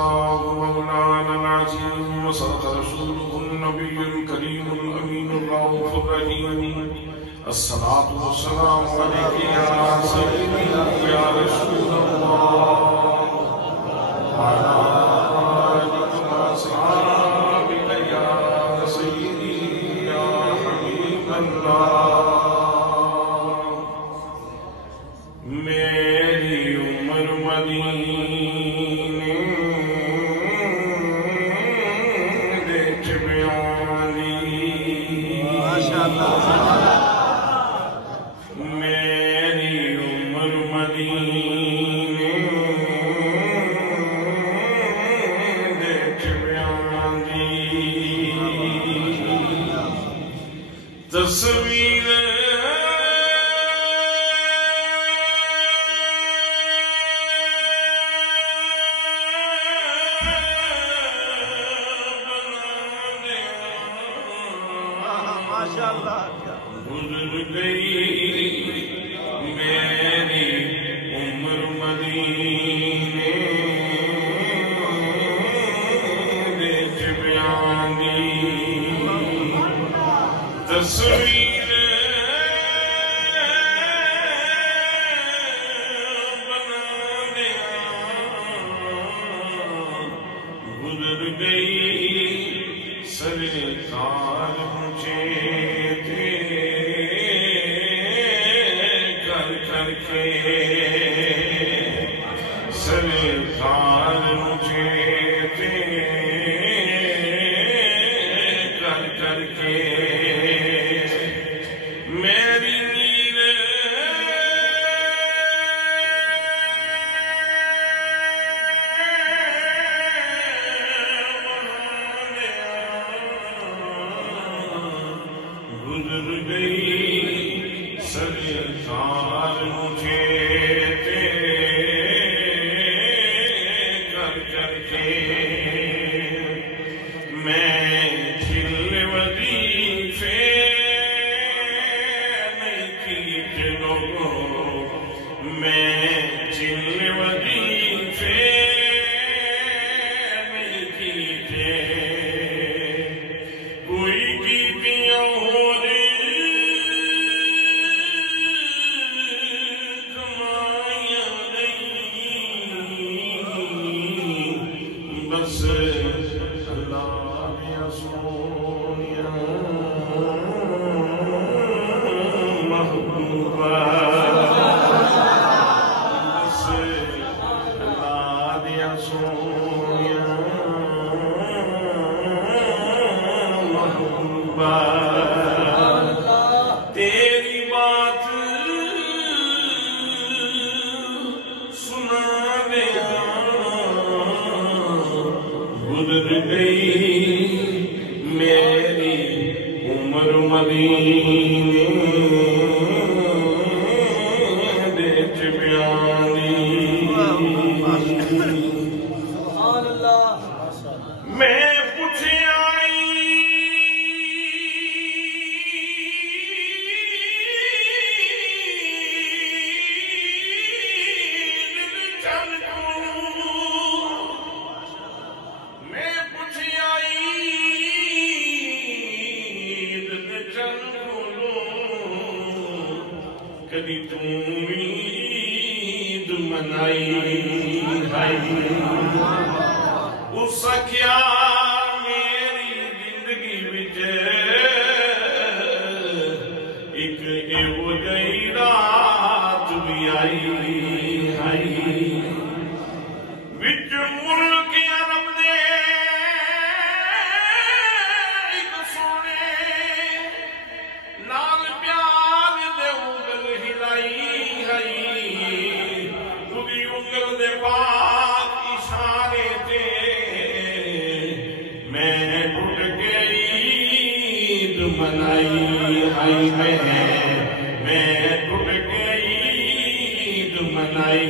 الله مولانا العظيم وصدق رسوله النبي الكريم الأمين الرؤوف الرحيم الصلاة والسلام عليك يا سيدي يا رسول الله وعلى آلك وأصحابك يا سيدي يا حبيب الله میری عمر مدینے دے چبیانی میری عمر مدینے دے چبیانی تصویر گزر گئی میری عمر مدینے دے چبیانی تصویر بنا دیا گزر گئی سرکار مجھے سرکار مجھے کر کر کے میری نیند گزر گئی سرکار مجھے میں چل وظیفے نہیں کیتے لوگوں میں چل وظیفے نہیں کیتے کوئی کیتیاں ہو کمائیاں نہیں بس تیری بات سنا دیا گزر گئی میری عمر مدینے دے چبیانی میں پوچھے کبھی تم عید منائی اس کیا میری زندگی وچ ایک ایو جئی رات بھی آئی وچ ملک عرب دے ایک سونے نال پیار دے انگل ہلائی تھی انگل دے پاک اشارے تے میں ٹوٹ کے عید منائی میں ٹوٹ کے عید منائی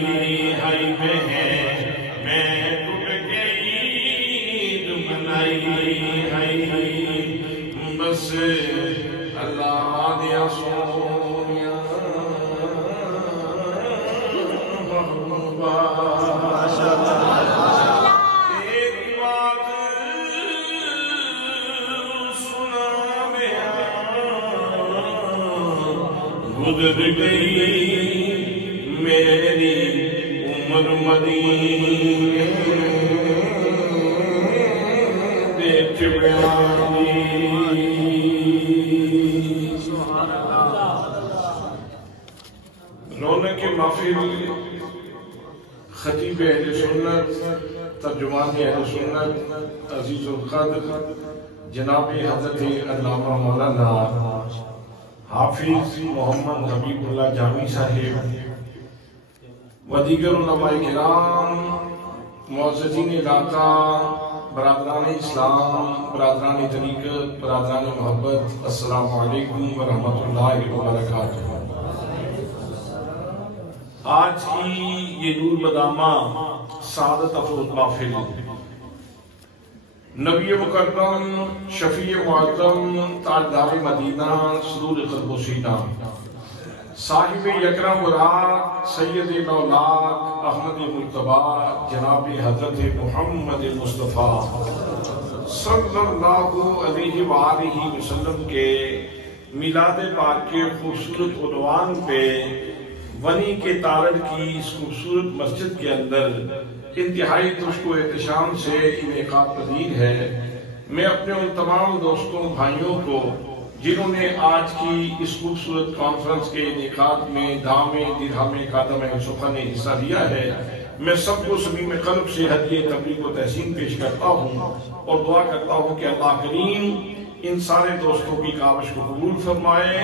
میں ٹوٹ کے عید منائی بس اللہ دیا سونیا محبوبہ گزر گئی میری عمر مدینے دے چبیانی رونق محفل خطیب اہل سنت ترجمان اہل سنت عزیز القدر جناب حضرت علامہ مولانا حافظ محمد حبیب اللہ جامی صاحب و دیگر علماء کرام، معززین علاقہ، برادران اسلام، برادران طریقت، برادران محبت، السلام علیکم ورحمۃ اللہ وبرکاتہ۔ آج کی یہ نور بدامہ سعادت افروز محفل نبی مکرم شفیع معظم تاجدار مدینہ سرور قلب و سینہ صاحب یکرم مراد سید نولاک احمد مرتبہ جناب حضرت محمد مصطفیٰ صلی اللہ علیہ وآلہ وسلم کے میلاد پاک کے خوبصورت عنوان پہ ونی کے تارڑ کی اس خوبصورت مسجد کے اندر انتہائی تشک و احتشام سے انعقاد پذیر ہے۔ میں اپنے ان تمام دوستوں بھائیوں کو جنہوں نے آج کی اس خوبصورت کانفرنس کے انعقاد میں دامِ درہم قدم سخن نے حصہ لیا ہے، میں سب کو صمیم قلب سے ہدیہ تبریک و تحسین پیش کرتا ہوں اور دعا کرتا ہوں کہ اللہ کریم ان سارے دوستوں کی کاوش کو قبول فرمائے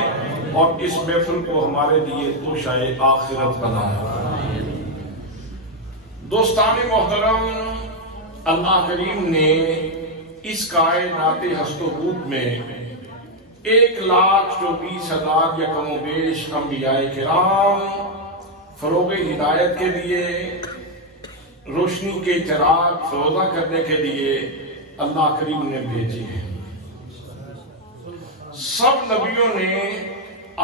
اور اس محفل کو ہمارے لیے توشہ آخرت بنائے۔ دوستان محترم، اللہ کریم نے اس کائنات ہست و بود میں 1,24,000 یا کم و بیش انبیاء کرام فروغ ہدایت کے لیے، روشنی کے چراغ فروزہ کرنے کے لیے اللہ کریم نے بھیجے ہیں۔ سب نبیوں نے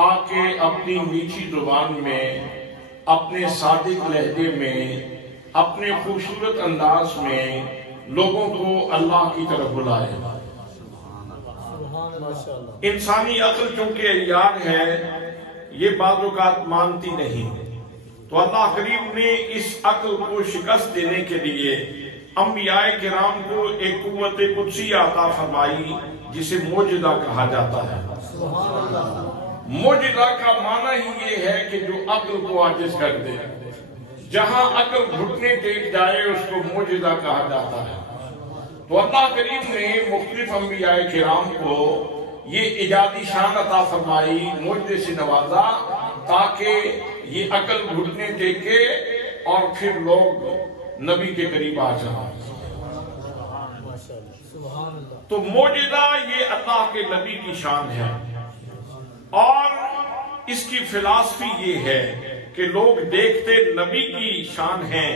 آ کے اپنی میٹھی زبان میں، اپنے صادق لہجے میں، اپنے خوبصورت انداز میں لوگوں کو اللہ کی طرف بلائے۔ انسانی عقل چونکہ عیار ہے، یہ بعض اوقات مانتی نہیں، تو اللہ کریم نے اس عقل کو شکست دینے کے لیے انبیاء کرام کو ایک قوت قدسی عطا فرمائی جسے معجزہ کہا جاتا ہے۔ معجزہ کا معنی ہی یہ ہے کہ جو عقل کو عاجز کر دے، جہاں عقل گھٹنے ٹیک جائے اس کو معجزہ کہا جاتا ہے۔ تو اللہ کریم نے مختلف انبیاء کرام کو یہ ایجادی شان عطا فرمائی، معجزے سے نوازا تاکہ یہ عقل گھٹنے ٹیکے اور پھر لوگ نبی کے قریب آ جائیں۔ تو معجزہ یہ اللہ کے نبی کی شان ہے، اور اس کی فلسفی یہ ہے کہ لوگ دیکھتے نبی کی شان ہے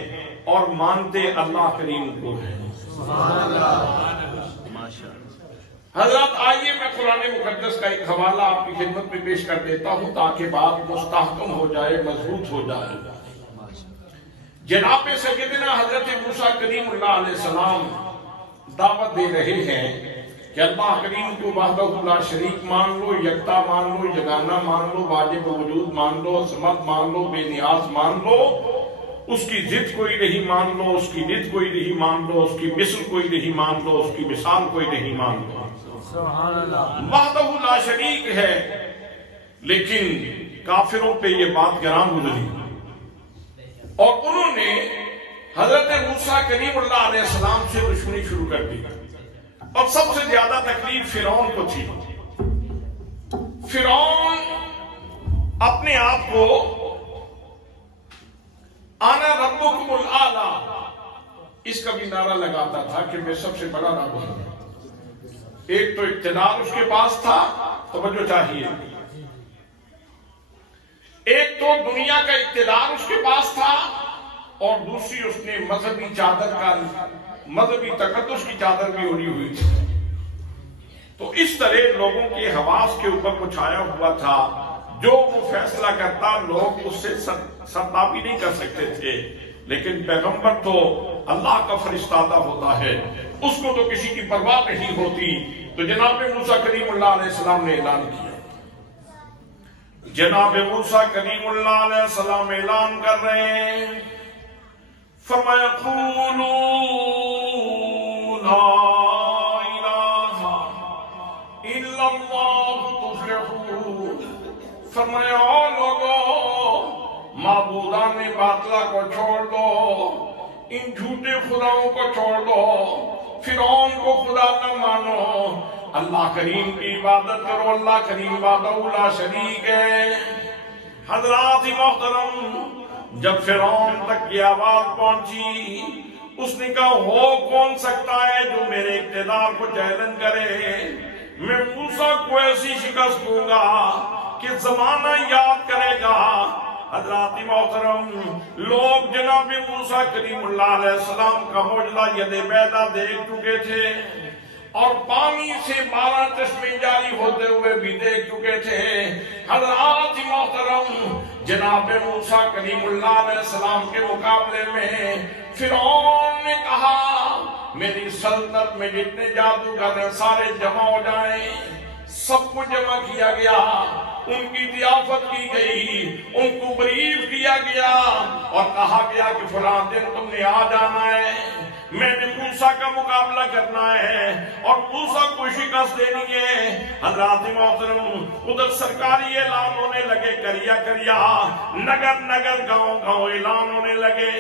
اور مانتے اللہ کریم کو ہے۔ حضرات آئیے میں قرآن مقدس کا ایک حوالہ آپ کی خدمت میں پیش کر دیتا ہوں تاکہ بات مستحکم ہو جائے، مضبوط ہو جائے۔ جناب سیدنا حضرت موسیٰ کلیم اللہ علیہ السلام دعوت دے رہے ہیں کہ اللہ کریم کو وحدہ لا شریک مان لو، یکتا مان لو، یگانہ مان لو، واجب وجود مان لو، صمد مان لو، بے نیاز مان لو، اس کی ضد کوئی نہیں مان لو، اس کی ند کوئی نہیں مان لو، اس کی مثل کوئی نہیں مان لو، اس کی مثال کوئی نہیں مان لو۔ وحدہ لا شریک ہے، لیکن کافروں پہ یہ بات گرام گزری اور انہوں نے حضرت موسیٰ کلیم اللہ علیہ السلام سے دشمنی شروع کر دی، اور سب سے زیادہ تکلیف فرعون کو تھی۔ فرعون اپنے آپ کو انا ربکم الاعلی اس کا بھی نعرہ لگاتا تھا کہ میں سب سے بڑا رب ہوں۔ ایک تو اقتدار اس کے پاس تھا، توجہ چاہیے، ایک تو دنیا کا اقتدار اس کے پاس تھا، اور دوسری اس نے مذہبی چادر کا، مذہبی تقدس کی چادر بھی اوڑھی ہوئی تھی۔ تو اس طرح لوگوں کے حواس کے اوپر وہ چھایا ہوا تھا، جو وہ فیصلہ کرتا لوگ اس سے سرتابی نہیں کر سکتے تھے۔ لیکن پیغمبر تو اللہ کا فرشتہ ہوتا ہے، اس کو تو کسی کی پرواہ نہیں ہوتی۔ تو جناب موسیٰ کلیم اللہ علیہ السلام نے اعلان کیا، جناب موسیٰ کلیم اللہ علیہ السلام اعلان کر رہے ہیں، فرمایا قولوا لا الہ الا اللہ تفلحون۔ فرمایا او لوگو، معبودان باطلہ کو چھوڑ دو، ان جھوٹے خداؤں کو چھوڑ دو، فرعون کو خدا نہ مانو، اللہ کریم کی عبادت کرو، اللہ کریم وحدہ لا شریک ہے۔ حضرات محترم، جب فرعون تک یہ آواز پہنچی، اس نے کہا ہو کون سکتا ہے جو میرے اقتدار کو چیلنج کرے؟ میں موسیٰ کو ایسی شکست دوں گا کہ زمانہ یاد کرے گا۔ حضرات محترم، لوگ جناب موسیٰ کلیم اللہ علیہ السلام کا معجزہ ید بیضا دیکھ چکے تھے اور پانی سے 12 چشمے جاری ہوتے ہوئے بھی دیکھ چکے تھے۔ حضرات محترم، جناب موسیٰ کلیم اللہ علیہ السلام کے مقابلے میں فرعون نے کہا میری سلطنت میں جتنے جادوگر ہیں سارے جمع ہو جائیں۔ سب کو جمع کیا گیا، ان کی ضیافت کی گئی، ان کو بریف کیا گیا اور کہا گیا کہ فلاں دن تم نے آ جانا ہے، میں نے موسیٰ کا مقابلہ کرنا ہے اور موسیٰ کو شکست دینی ہے۔ حضرات محترم، ادھر سرکاری اعلان ہونے لگے، کریا نگر نگر گاؤں گاؤں اعلان ہونے لگے۔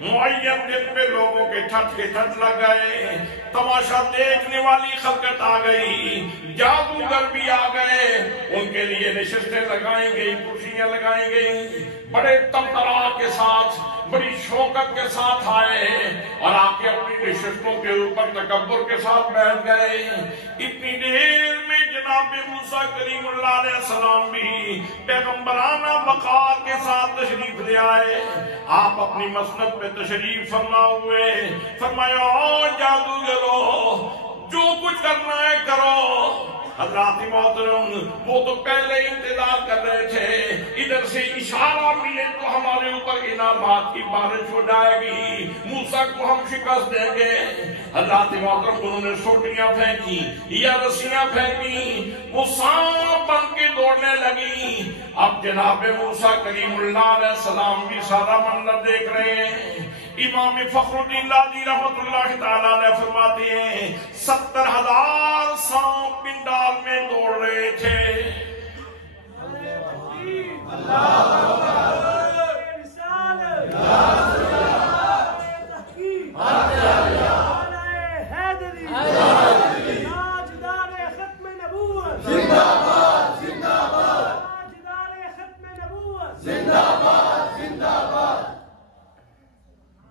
معین دن پہ لوگوں کے ٹھٹ لگ گئے، تماشا دیکھنے والی خلقت آ گئی، جادوگر بھی آ گئے، ان کے لیے نشستیں لگائی گئی، کرسیاں لگائی گئی، بڑے تمترا کے ساتھ، بڑی شوکت کے ساتھ آئے اور آ کے اپنی نشستوں کے اوپر تکبر کے ساتھ بیٹھ گئے۔ اتنی دیر میں جناب موسیٰ کلیم اللہ علیہ السلام بھی پیغمبرانہ وقار کے ساتھ تشریف لے آئے۔ آپ اپنی مسند پہ تشریف فرما ہوئے، فرمایا او جادوگرو، جو کچھ کرنا ہے کرو۔ حضرات محترم، وہ تو پہلے انتظار کر رہے تھے ادھر سے اشارہ ملے تو ہمارے اوپر انعامات کی بارش ہو جائے گی، موسیٰ کو ہم شکست دیں گے۔ حضرات محترم، انہوں نے سوٹیاں پھینکی یا رسیاں پھینکی، وہ سانپ بن کے دوڑنے لگی۔ اب جناب موسیٰ کلیم اللہ علیہ السلام بھی سارا منظر دیکھ رہے ہیں۔ امام فخر الدین رازی رحمت اللہ تعالیٰ علیہ فرماتے ہیں 70,000 سانپ پنڈال میں دوڑ رہے تھے۔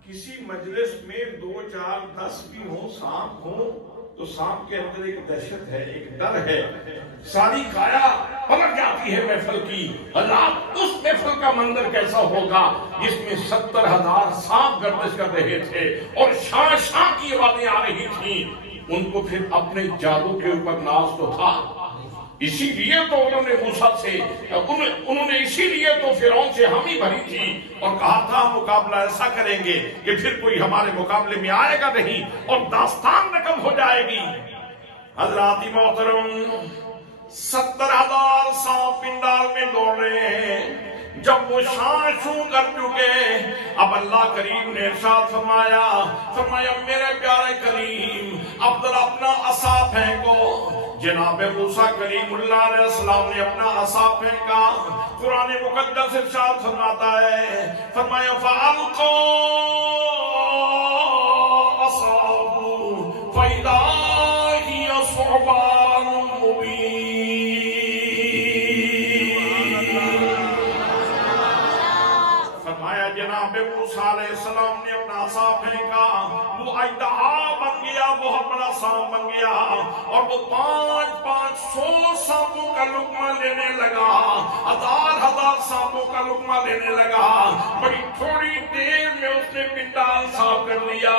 کسی مجلس میں 2 4 10 بھی ہوں، سانپ ہوں تو سانپ کے اندر ایک دہشت ہے، ایک ڈر ہے، ساری کایا پلٹ جاتی ہے محفل کی۔ اللہ، اس محفل کا منظر کیسا ہوگا جس میں 70,000 سانپ گردش کر رہے تھے اور شاں شاں کی آوازیں آ رہی تھیں۔ ان کو پھر اپنے جادو کے اوپر ناز تو تھا، اسی لیے تو انہوں نے موسیٰ سے، انہوں نے اسی لیے تو فرعون سے حامی بھری تھی اور کہا تھا مقابلہ ایسا کریں گے کہ پھر کوئی ہمارے مقابلے میں آئے گا نہیں اور داستان رقم ہو جائے گی۔ حضرات محترم، 70,000 سانپ پنڈال میں دوڑ رہے ہیں۔ جب وہ شان شوں کر چکے، اب اللہ کریم نے ارشاد فرمایا میرے پیارے کریم، اب ذرا اپنا عصا پھینکو۔ جناب موسیٰ کلیم اللہ علیہ السلام نے اپنا عصا پھینکا۔ قرآن مقدس ارشاد فرماتا ہے، فرمایا فَأَلْقَوْا عَصَاهُ فَإِذَا هِيَ ثُعْبَانٌ مُّبِينٌ۔ فرمایا جناب موسیٰ علیہ السلام نے اپنا عصا پھینکا، وہ اژدہا بن گیا، بہت بڑا سانپ بن گیا اور وہ 500 سانپوں کا لقمہ لینے لگا، 1000 سانپوں کا لقمہ لینے لگا۔ بڑی تھوڑی دیر میں اس نے پنڈال صاف کر لیا۔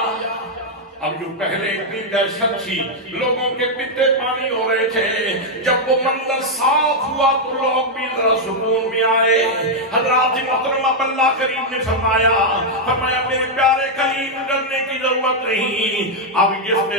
اب جو پہلے اتنی دہشت تھی، لوگوں کے پتے پانی ہو رہے تھے، جب وہ منظر صاف ہوا تو لوگ بھی ذرا سکون میں آئے۔ حضرات محترم، اب اللہ کریم نے فرمایا میرے پیارے کلیم، ڈرنے کی ضرورت نہیں۔ اب جس نے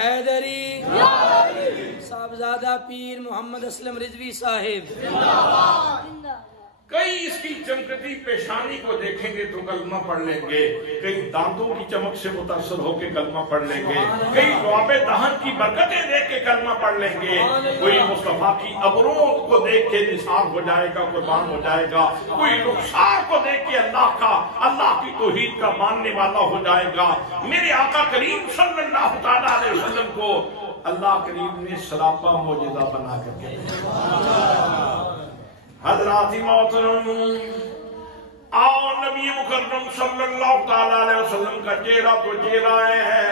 حیدری صاحبزادہ پیر محمد اسلم رضوی صاحب کئی اس کی چمکتی پیشانی کو دیکھیں گے تو کلمہ پڑھ لیں گے، کئی دانتوں کی چمک سے متاثر ہو کے کلمہ پڑھ لیں گے، کئی لعاب دہن کی برکتیں دیکھ کے کلمہ پڑھ لیں گے، کوئی مصطفیٰ کی ابروں کو دیکھ کے نثار ہو جائے گا، قربان ہو جائے گا، کوئی رخسار کو دیکھ کے اللہ کی توحید کا ماننے والا ہو جائے گا۔ میرے آقا کریم صلی اللہ تعالیٰ علیہ وسلم کو اللہ کریم نے سراپا معجزہ بنا کر کے حضرات محترم آؤ نبی مکرم صلی اللہ تعالیٰ علیہ وسلم کا چہرہ تو چہرہ ہے،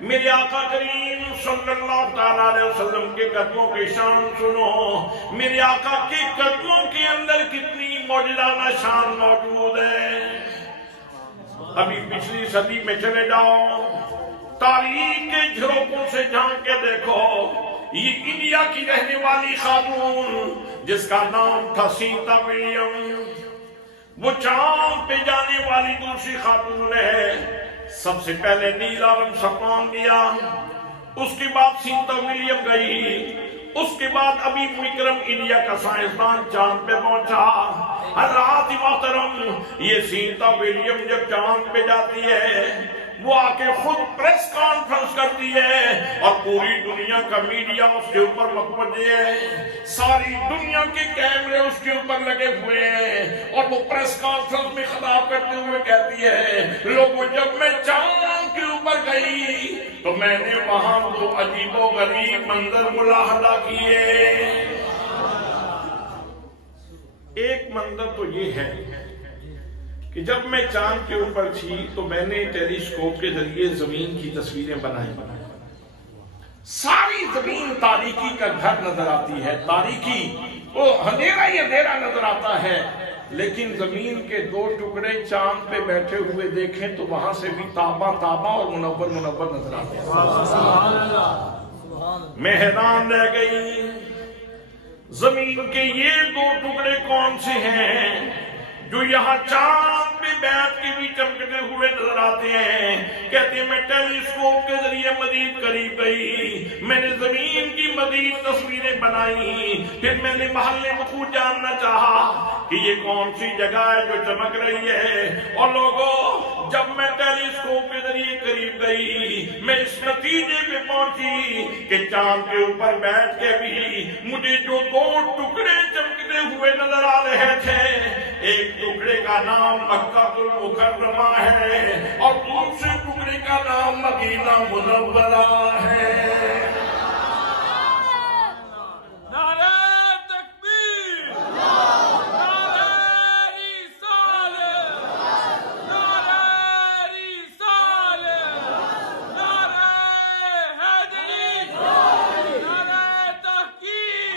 میرے آقا کریم صلی اللہ تعالیٰ علیہ وسلم کے قدموں کی شان سنو، میرے آقا کے قدموں کے اندر کتنی معجزانہ شان موجود ہے۔ ابھی پچھلی صدی میں چلے جاؤ، تاریخ کے جھروکوں سے جھانک کے دیکھو، یہ انڈیا کی رہنے والی خاتون جس کا نام تھا سیتا ولیم، وہ چاند پہ جانے والی دوسری خاتون ہے۔ سب سے پہلے نیل عالم سفان گیا، اس کے بعد سیتا ولیم گئی، اس کے بعد ابھی وکرم انڈیا کا سائنسدان چاند پہ پہنچا۔ حضرات محترم یہ سیتا ولیم جب چاند پہ جاتی ہے، وہ آ کے خود پریس کانفرنس کرتی ہے اور پوری دنیا کا میڈیا اس کے اوپر متوجہ ہے، ساری دنیا کے کیمرے اس کے اوپر لگے ہوئے ہیں، اور وہ پریس کانفرنس میں خطاب کرتے ہوئے کہتی ہے، لوگوں جب میں چاند کے اوپر گئی تو میں نے وہاں تو عجیب و غریب منظر ملاحظہ کیے۔ ایک منظر تو یہ ہے کہ جب میں چاند کے اوپر تھی تو میں نے ٹیلیسکوپ کے ذریعے زمین کی تصویریں بنائی، ساری زمین تاریکی کا گھر نظر آتی ہے، تاریکی، وہ اندھیرا ہی اندھیرا نظر آتا ہے، لیکن زمین کے دو ٹکڑے چاند پہ بیٹھے ہوئے دیکھیں تو وہاں سے بھی تابہ تابہ اور منور منور نظر آتے ہیں۔ میں حیران رہ گئی، زمین کے یہ دو ٹکڑے کون سے ہیں جو یہاں چاند پہ بیٹھ کے بھی چمکتے ہوئے نظر آتے ہیں؟ کہتے ہیں میں ٹیلیسکوپ کے ذریعے مزید قریب گئی، میں نے زمین کی مزید تصویریں بنائی، پھر میں نے محل وقوع جاننا چاہا کہ یہ کون سی جگہ ہے جو چمک رہی ہے، اور لوگوں جب میں ٹیلیسکوپ کے ذریعے قریب گئی میں اس نتیجے پہ پہنچی کہ چاند کے اوپر بیٹھ کے بھی مجھے جو دو ٹکڑے چمکتے ہوئے نظر آ رہے تھے، ایک ٹکڑے کا نام مکہ المکرمہ ہے اور دوسرے ٹکڑے کا نام مدینہ منورہ ہے۔ نعرہ تکبیر، نعرہ رسالت، نعرہ رسالت، نعرہ حیدری، نعرہ تحقیق،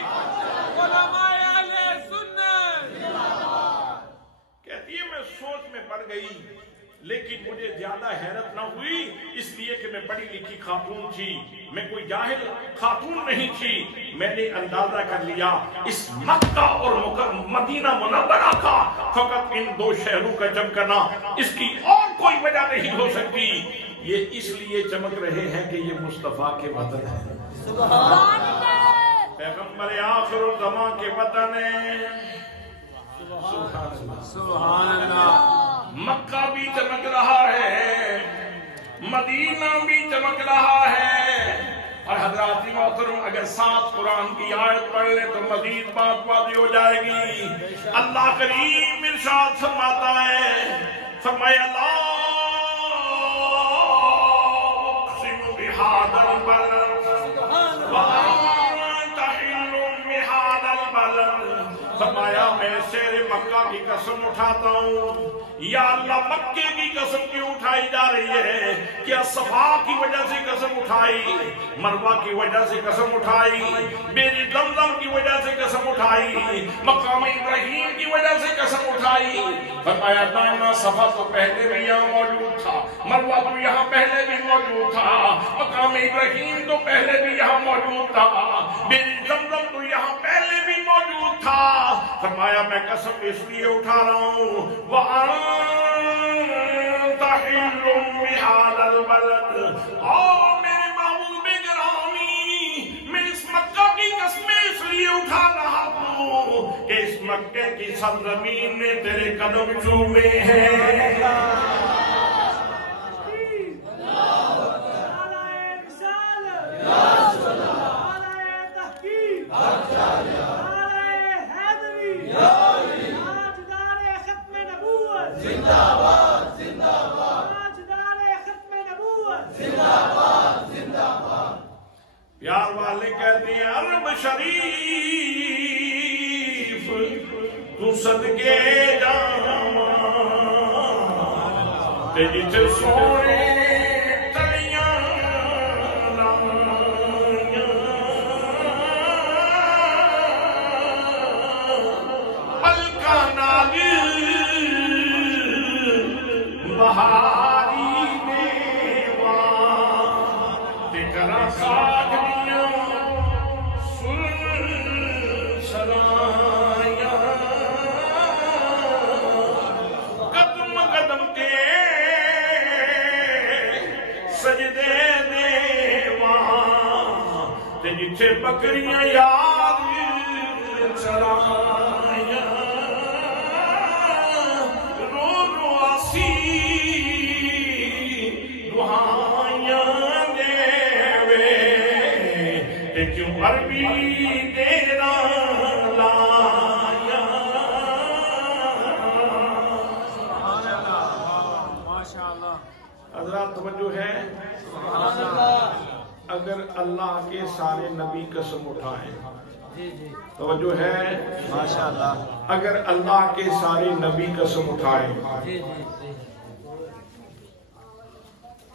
علماء اہل سنت۔ کہتی ہے میں سوچ میں پڑ گئی، لیکن مجھے زیادہ حیرت نہ ہوئی، اس لیے کہ میں پڑھی لکھی خاتون تھی، میں کوئی جاہل خاتون نہیں تھی۔ میں نے اندازہ کر لیا اس مکہ اور مدینہ منورہ کا فقط ان دو شہروں کا چمکنا، اس کی اور کوئی وجہ نہیں ہو سکتی، یہ اس لیے چمک رہے ہیں کہ یہ مصطفیٰ کے وطن ہے، پیغمبر آخر الزمان کے وطن ہے۔ سبحان اللہ۔ مکہ بھی چمک رہا ہے، مدینہ بھی چمک رہا ہے، اور حضرات محترم اگر ساتھ قرآن کی آیت پڑھ لیں تو مزید بات واضح ہو جائے گی۔ اللہ کریم ارشاد فرماتا ہے، فرمایا لا اقسم بہذا البلد وانت حل بہذا البلد، فرمایا میں شیر مکہ کی قسم اٹھاتا ہوں۔ یا اللہ مکے کی قسم کیوں اٹھائی جا رہی ہے؟ کیا صفا کی وجہ سے قسم اٹھائی، مروہ کی وجہ سے قسم اٹھائی، بیری زمزم کی وجہ سے قسم اٹھائی، مقام ابراہیم کی وجہ سے قسم اٹھائی؟ فرمایا نہ، صفا تو پہلے بھی یہاں موجود تھا، مروہ تو یہاں پہلے بھی موجود تھا، مقام ابراہیم تو پہلے بھی یہاں موجود تھا، بیری زمزم تو یہاں پہلے بھی موجود تھا۔ فرمایا میں قسم اس لیے اٹھا رہا ہوں وَأَنْتَ حل بهذا البلد، اور میرے محبوب گرامی میں اس مکہ کی قسمیں اس لیے اٹھا رہا ہوں کہ اس مکہ کی سرزمین میں تیرے قدم چومے ہیں۔ پیار والے کہتے ہیں عرب شریف تو صدقے جاواں تے جتھے سونے تلیاں لائیاں پلکاں نال بہاری دیواں تے کراں خاک جتھے بکریاں یاد چرائیاں رو رو آسی دعائیاں دیوے تے کیوں عربی تیرا لایا۔ حضرات توجہ ہے، اگر اللہ کے سارے نبی قسم اٹھائیں، توجہ ہے ماشاءاللہ، اگر اللہ کے سارے نبی قسم اٹھائیں،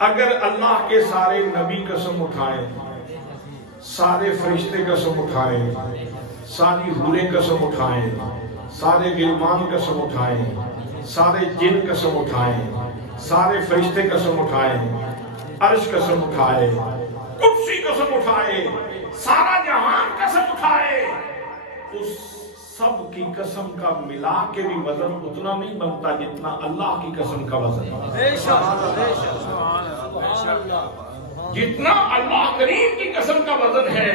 اگر اللہ کے سارے نبی قسم اٹھائیں، سارے فرشتے قسم اٹھائیں، ساری حوریں قسم اٹھائیں، سارے غلمان قسم اٹھائیں، سارے جن قسم اٹھائیں، سارے فرشتے قسم اٹھائیں، عرش قسم اٹھائے، کرسی قسم اٹھائے، سارا جہان قسم اٹھائے، اس سب کی قسم کا ملا کے بھی وزن اتنا نہیں بنتا جتنا اللہ کی قسم کا وزن ہے۔ جتنا اللہ کریم کی قسم کا وزن ہے،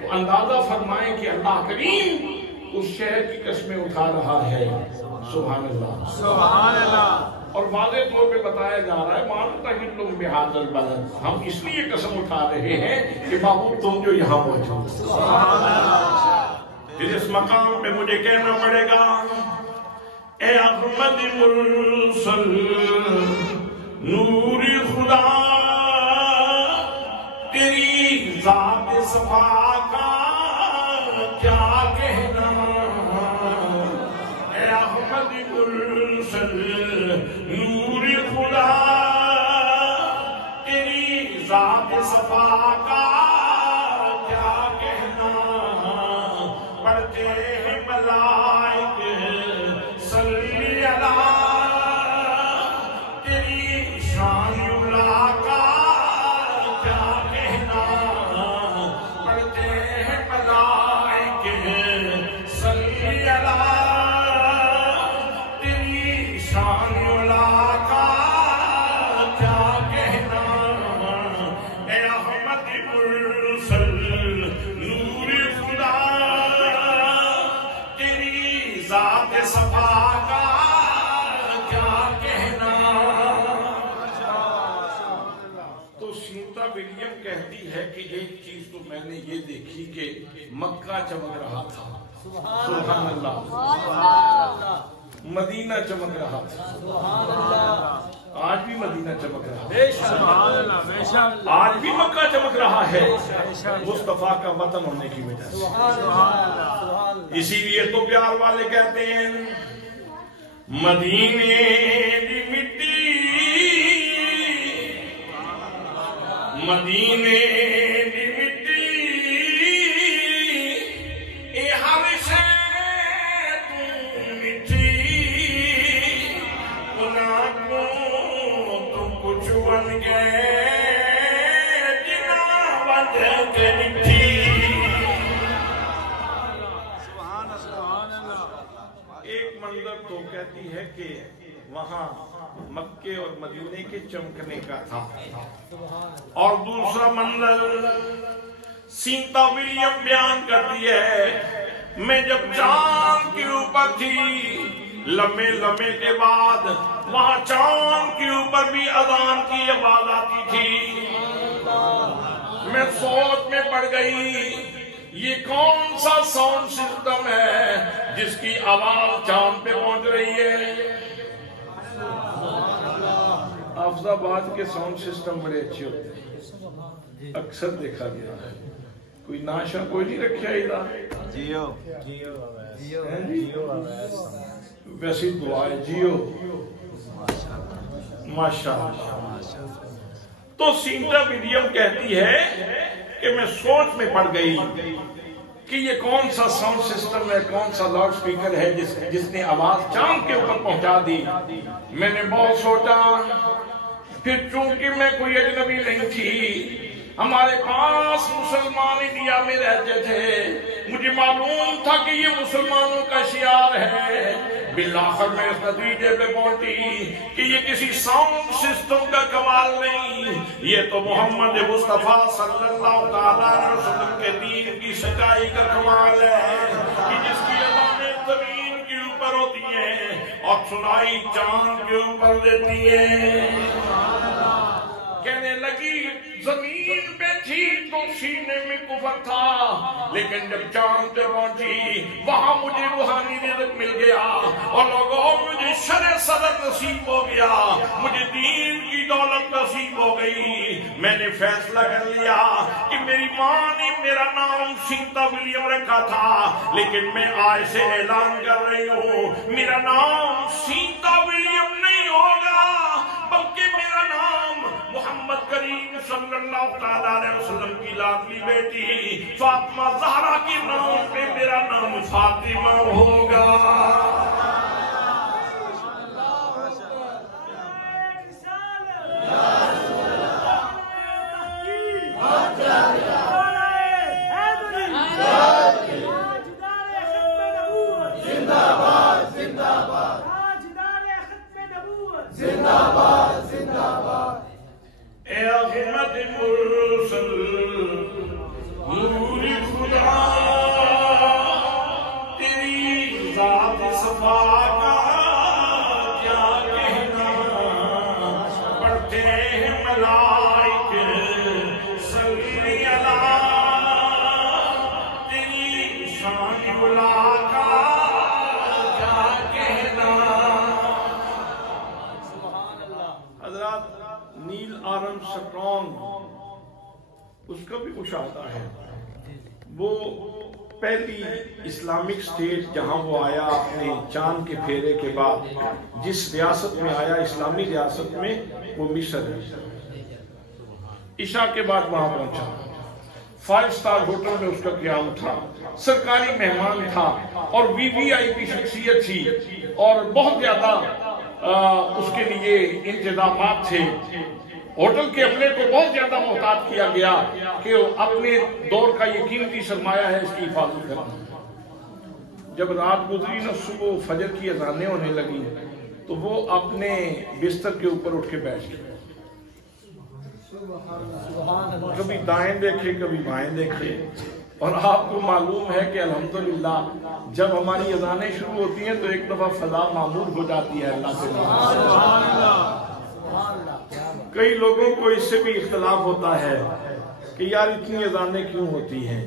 وہ اندازہ فرمائیں کہ اللہ کریم اس شہر کی قسمیں اٹھا رہا ہے۔ سبحان اللہ، سبحان اللہ۔ اور واضح طور پہ بتایا جا رہا ہے وَأَنْتَ حِلٌّ بِهَٰذَا الْبَلَدِ، ہم اس لیے قسم اٹھا رہے ہیں کہ محبوب تم جو یہاں موجود۔ پھر اس مقام پہ مجھے کہنا پڑے گا، اے احمد مرسل نور خدا، تیری ذات صفا کا کیا کہنا، اے احمد مرسل نور خدا، تیری ذات صفا کا کیا کہنا، پڑھتے ہیں ملائک صلی اللہ، تیری شان علا کا کیا کہنا، پڑھتے ہیں ملائک صلی اللہ، تیری شان علا کا کیا کہنا، اے احمد مرسل نور خدا، تیری ذات صفا کا کیا کہنا۔ تو سیتا ولیم کہتی ہے کہ ایک چیز تو میں نے یہ دیکھی کہ مکہ چمک رہا تھا، سبحان اللہ، مدینہ چمک رہا تھا، آج بھی مدینہ چمک رہا ہے، آج بھی مکہ چمک رہا ہے مصطفیٰ کا وطن ہونے کی وجہ سے۔ اسی لیے تو پیار والے کہتے ہیں مدینے دی مٹی، مدینے دی مٹی، اے ہر شے تو مٹی، انہاں کو تو کچھ بن گئے جنا وجہ کے مٹی۔ ایک منظر تو کہتی ہے کہ وہاں مکے اور مدینے کے چمکنے کا تھا. اور دوسرا منظر سینتا ولیم بیان کرتی ہے، میں جب چاند کے اوپر تھی، لمحے لمحے کے بعد وہاں چاند کے اوپر بھی اذان کی آواز آتی تھی. میں سوچ میں پڑ گئی، یہ کون سا ساؤنڈ سسٹم ہے جس کی آواز چاند پہ پہنچ رہی ہے؟ حافظ آباد کے ساؤنڈ سسٹم بڑے اچھے ہوتے ہیں، اکثر دیکھا گیا ہے. کوئی ناشا کوئی نہیں رکھا ادھر؟ ویسی دعائیں جیو ماشاءاللہ. تو سینتا ولیم کہتی ہے کہ میں سوچ میں پڑ گئی کہ یہ کون سا ساؤنڈ سسٹم ہے، کون سا لاؤڈ سپیکر ہے جس نے آواز چاند کے اوپر پہنچا دی. میں نے بہت سوچا، پھر چونکہ میں کوئی اجنبی نہیں تھی، ہمارے پاس مسلمان انڈیا میں رہتے تھے، مجھے معلوم تھا کہ یہ مسلمانوں کا شعار ہے. بالآخر میں اس نتیجے پہ پہنچی کہ یہ کسی ساؤنڈ سسٹم کا کمال نہیں، یہ تو محمد مصطفیٰ صلی اللہ علیہ وسلم کے دین کی سچائی کا کمال ہے کہ جس کی اذانیں زمین کے اوپر ہوتی ہیں اور سنائی چاند کے اوپر دیتی ہے. کہنے لگی زمین پہ تھی تو سینے میں کفر تھا، لیکن جب چاند پہ پہنچی وہاں مجھے روحانی رزق مل گیا، اور لوگوں مجھے شرع صدر نصیب ہو گیا، مجھے دین کی دولت نصیب ہو گئی. میں نے فیصلہ کر لیا کہ میری ماں نے میرا نام سینتا ولیم رکھا تھا، لیکن میں آج سے اعلان کر رہی ہوں میرا نام سینتا ولیم نہیں ہوگا، بلکہ میرا نام محمد کریم صلی اللہ علیہ وسلم کی لاڈلی بیٹی فاطمہ زہرا کے نام پہ میرا نام فاطمہ ہوگا. نیل آرمسٹرانگ اس کا بھی مشاہدہ ہے، وہ پہلی اسلامک سٹیٹ جہاں وہ آیا اپنے چاند کے پھیرے کے بعد، جس ریاست میں آیا اسلامی ریاست میں، وہ مصر ہے. عشاء کے بعد وہاں پہنچا، 5 سٹار ہوٹل میں اس کا قیام تھا، سرکاری مہمان تھا اور VVIP شخصیت تھی، اور بہت زیادہ اس کے لیے انتظامات تھے. ہوٹل کے عملے کو بہت زیادہ محتاط کیا گیا کہ اپنے دور کا یہ قیمتی سرمایہ ہے، اس کی حفاظت کرنا. جب رات گزری نہ، صبح فجر کی اذانیں ہونے لگی تو وہ اپنے بستر کے اوپر اٹھ کے بیٹھ گئے. کبھی دائیں دیکھے کبھی بائیں دیکھے، اور آپ کو معلوم ہے کہ الحمدللہ جب ہماری اذانیں شروع ہوتی ہیں تو ایک دفعہ فضا معمور ہو جاتی ہے اللہ سے. کئی لوگوں کو اس سے بھی اختلاف ہوتا ہے کہ یار اتنی اذانیں کیوں ہوتی ہیں.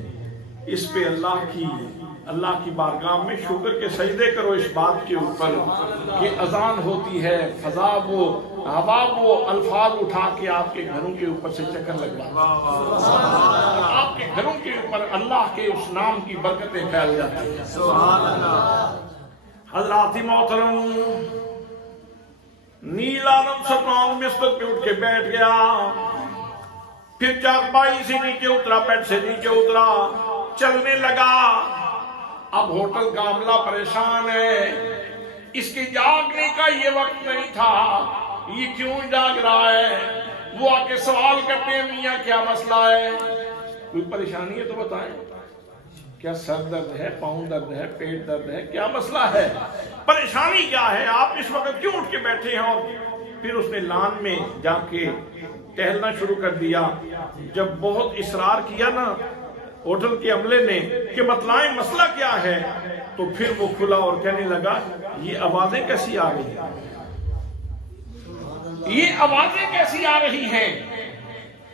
اس پہ اللہ کی بارگاہ میں شکر کے سجدے کرو اس بات کے اوپر کہ اذان ہوتی ہے، فضا وہ ہوا وہ الفاظ اٹھا کے آپ کے گھروں کے اوپر سے چکر لگواتی ہے، آپ کے گھروں کے اوپر اللہ کے اس نام کی برکتیں پھیل جاتی ہیں. حضرات محترم، نیل آرمسٹرانگ بستر پہ اٹھ کے بیٹھ گیا، پھر چارپائی سے نیچے اترا، بیڈ سے نیچے اترا، چلنے لگا. اب ہوٹل کا عملہ پریشان ہے، اس کے جاگنے کا یہ وقت نہیں تھا، یہ کیوں جاگ رہا ہے؟ وہ آ کے سوال کرتے ہیں میاں کیا مسئلہ ہے؟ کوئی پریشانی ہے تو بتائیں، کیا سر درد ہے، پاؤں درد ہے، پیٹ درد ہے، کیا مسئلہ ہے؟ پریشانی کیا ہے؟ آپ اس وقت کیوں اٹھ کے بیٹھے ہیں اور پھر اس نے لان میں جا کے ٹہلنا شروع کر دیا. جب بہت اصرار کیا نا ہوٹل کے عملے نے کہ بتلائیں مسئلہ کیا ہے, تو پھر وہ کھلا اور کہنے لگا یہ آوازیں کیسی آ رہی ہیں, یہ آوازیں کیسی آ رہی ہیں.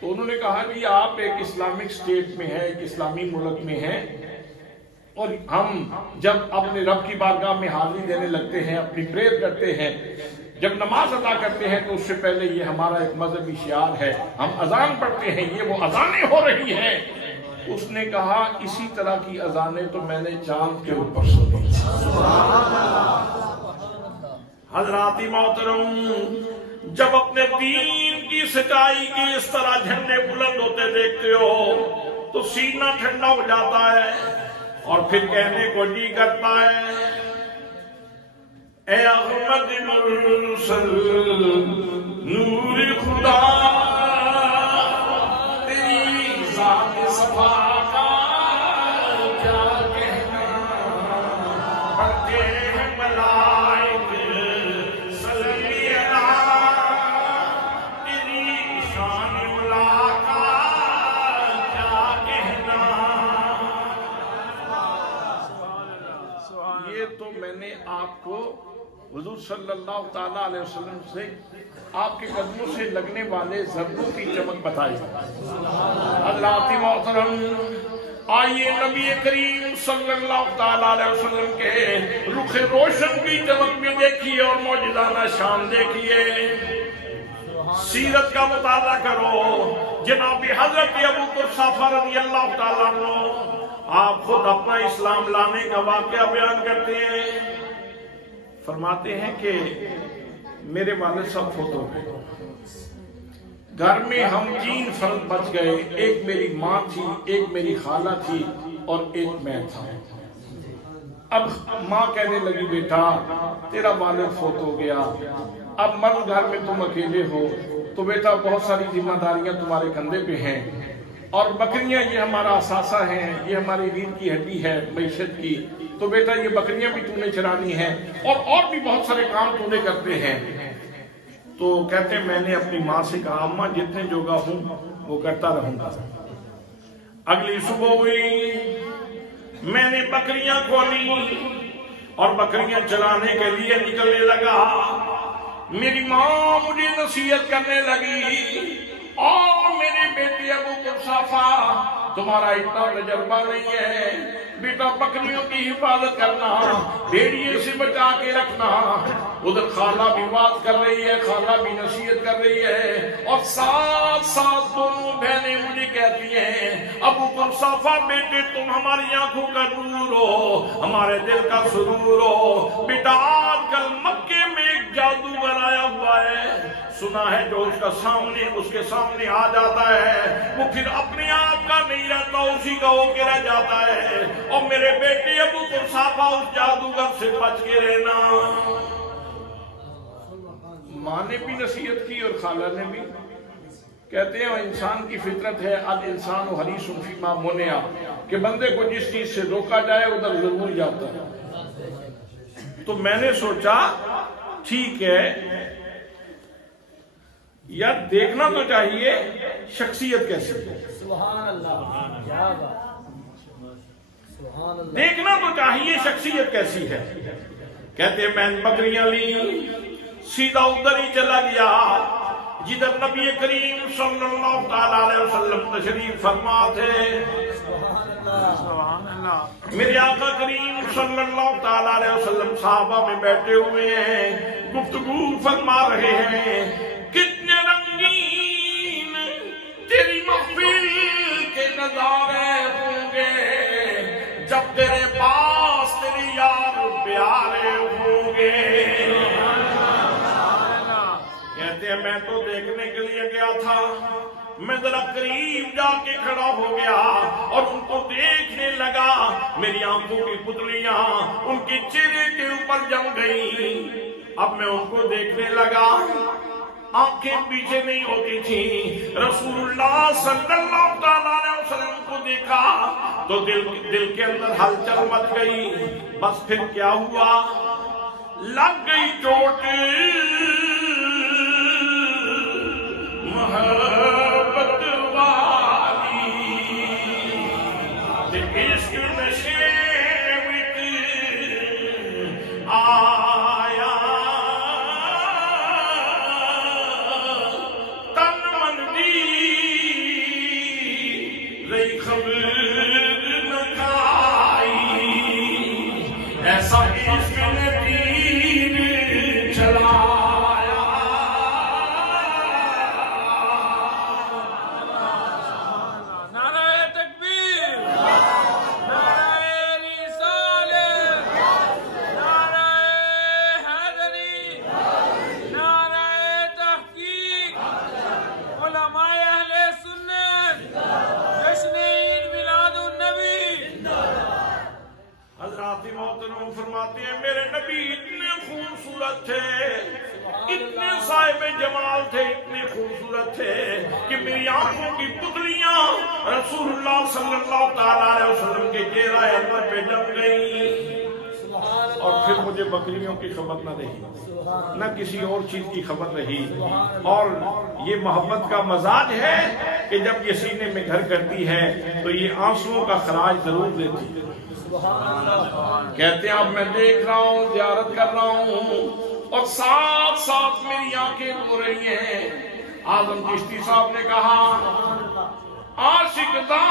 تو انہوں نے کہا کہ آپ ایک اسلامک اسٹیٹ میں ہیں, ایک اسلامی ملک میں ہیں, اور ہم جب اپنے رب کی بارگاہ میں حاضری دینے لگتے ہیں, اپنی پریئر کرتے ہیں, جب نماز ادا کرتے ہیں, تو اس سے پہلے یہ ہمارا ایک مذہبی شعار ہے, ہم اذان پڑھتے ہیں, یہ وہ اذانیں ہو رہی ہیں. اس نے کہا اسی طرح کی اذانیں تو میں نے چاند کے اوپر سنی. حضرات محترم, جب اپنے دین کی سچائی کے اس طرح جھنڈے بلند ہوتے دیکھتے ہو تو سینہ ٹھنڈا ہو جاتا ہے اور پھر کہنے کو جی کرتا ہے, اے احمد مرسل نور خدا, تیری ذات صفا کا کیا کہنا, پڑھتے ہیں ملائک صلی اللہ, تیری شان ملا کا کیا کہنا. یہ تو میں نے آپ کو حضور صلی اللہ تعالیٰ علیہ وسلم سے آپ کے قدموں سے لگنے والے ضربوں کی چمک بتائی. حضرات محترم, آئیے نبی کریم صلی اللہ تعالیٰ علیہ وسلم کے رخ روشن کی چمک بھی دیکھیے اور معجزانہ شان دیکھیے. سیرت کا مطالعہ کرو. جناب حضرت ابو قحافہ رضی اللہ تعالیٰ عنہ آپ خود اپنا اسلام لانے کا واقعہ بیان کرتے ہیں. فرماتے ہیں کہ میرے والد صاحب فوت ہو گئے, گھر میں ہم 3 فرد بچ گئے, ایک میری ماں تھی, ایک میری خالہ تھی اور ایک میں تھا. اب ماں کہنے لگی بیٹا تیرا والد فوت ہو گیا, اب مرد گھر میں تم اکیلے ہو, تو بیٹا بہت ساری ذمہ داریاں تمہارے کندھے پہ ہیں, اور بکریاں یہ ہمارا اثاثہ ہیں, یہ ہماری ریڑھ کی ہڈی ہے معیشت کی, تو بیٹا یہ بکریاں بھی تو نے چرانی ہیں اور بھی بہت سارے کام تو نے کرتے ہیں. تو کہتے میں نے اپنی ماں سے کہا اماں جتنے جوگا ہوں وہ کرتا رہوں گا. اگلی صبح ہوئی, میں نے بکریاں کھولی اور بکریاں چلانے کے لیے نکلنے لگا. میری ماں مجھے نصیحت کرنے لگی, اور میرے بیٹے ابو قحافہ تمہارا اتنا تجربہ نہیں ہے, بیٹا بکریوں کی حفاظت کرنا, بھیڑیے سے بچا کے رکھنا. ادھر خالہ بھی بات کر رہی ہے, خالہ بھی نصیحت کر رہی ہے, اور ساتھ ساتھ دونوں بہنیں مجھے کہتی ہیں ابو قحافہ بیٹے تم ہماری آنکھوں کا نور ہو, ہمارے دل کا سرور ہو. بیٹا آج کل مکے میں ایک جادوگر آیا ہوا ہے, سنا ہے جو اس کے سامنے آ جاتا ہے وہ پھر اپنے آپ کا نہیں رہتا, اسی کا ہو کے رہ جاتا ہے, اور میرے بیٹے ابو قحافہ اس جادوگر سے بچ کے رہنا. ماں نے بھی نصیحت کی اور خالہ نے بھی. کہتے ہیں انسان کی فطرت ہے الانسان حریص فیما منع, کہ بندے کو جس چیز سے روکا جائے ادھر ضرور جاتا ہے. تو میں نے سوچا ٹھیک ہے یا دیکھنا تو چاہیے شخصیت کیسی ہے, سبحان اللہ, دیکھنا تو چاہیے شخصیت کیسی ہے. کہتے میں بکریاں لی, سیدھا ادھر ہی چلا گیا جدھر نبی کریم صلی اللہ تعالیٰ علیہ وسلم تشریف فرما تھے. سبحان اللہ. میرے آقا کریم صلی اللہ تعالیٰ علیہ وسلم صحابہ میں بیٹھے ہوئے ہیں, گفتگو فرما رہے ہیں. کتنے رنگین تیری محفل کے نظارے ہوں گے جب تیرے پاس تیری یار پیارے ہوں گے. کہتے ہیں میں تو دیکھنے کے لیے گیا تھا, میں ذرا قریب جا کے کھڑا ہو گیا اور ان کو دیکھنے لگا. میری آنکھوں کی پتلیاں ان کے چہرے کے اوپر جم گئی. اب میں ان کو دیکھنے لگا, آنکھیں پیچھے نہیں ہوتی تھی. رسول اللہ صلی اللہ علیہ وسلم کو دیکھا تو دل کے اندر ہلچل مچ گئی. بس پھر کیا ہوا, لگ گئی چوٹ محبت والی تے عشق نشے وچ آیا تن من دی رہی خبر نہ کھائی ایسا عشق نے دین چلایا نعرہ تکبیر، نعرہ رسالت، نعرہ حیدری، نعرہ تحقیق، علماء اہل سنت، جشن عید میلاد النبی۔ حضرات محترم فرماتے ہیں میرے نبی اتنے خوبصورت تھے، اتنے صاحب جمال تھے، اتنے خوبصورت تھے کہ میری آنکھوں کی پتلیاں رسول اللہ صلی اللہ تعالیٰ علیہ وسلم کے چہرہ انور پہ جم گئی، اور پھر مجھے بکریوں کی خبر نہ رہی، نہ کسی اور چیز کی خبر رہی۔ اور یہ محبت کا مزاج ہے کہ جب یہ سینے میں گھر کرتی ہے تو یہ آنسوؤں کا خراج ضرور دیتی ہے۔ کہتے ہیں اب میں دیکھ رہا ہوں، زیارت کر رہا ہوں، اور ساتھ ساتھ میری آنکھیں رو رہی ہیں۔ اعظم چشتی صاحب نے کہا عاشق دا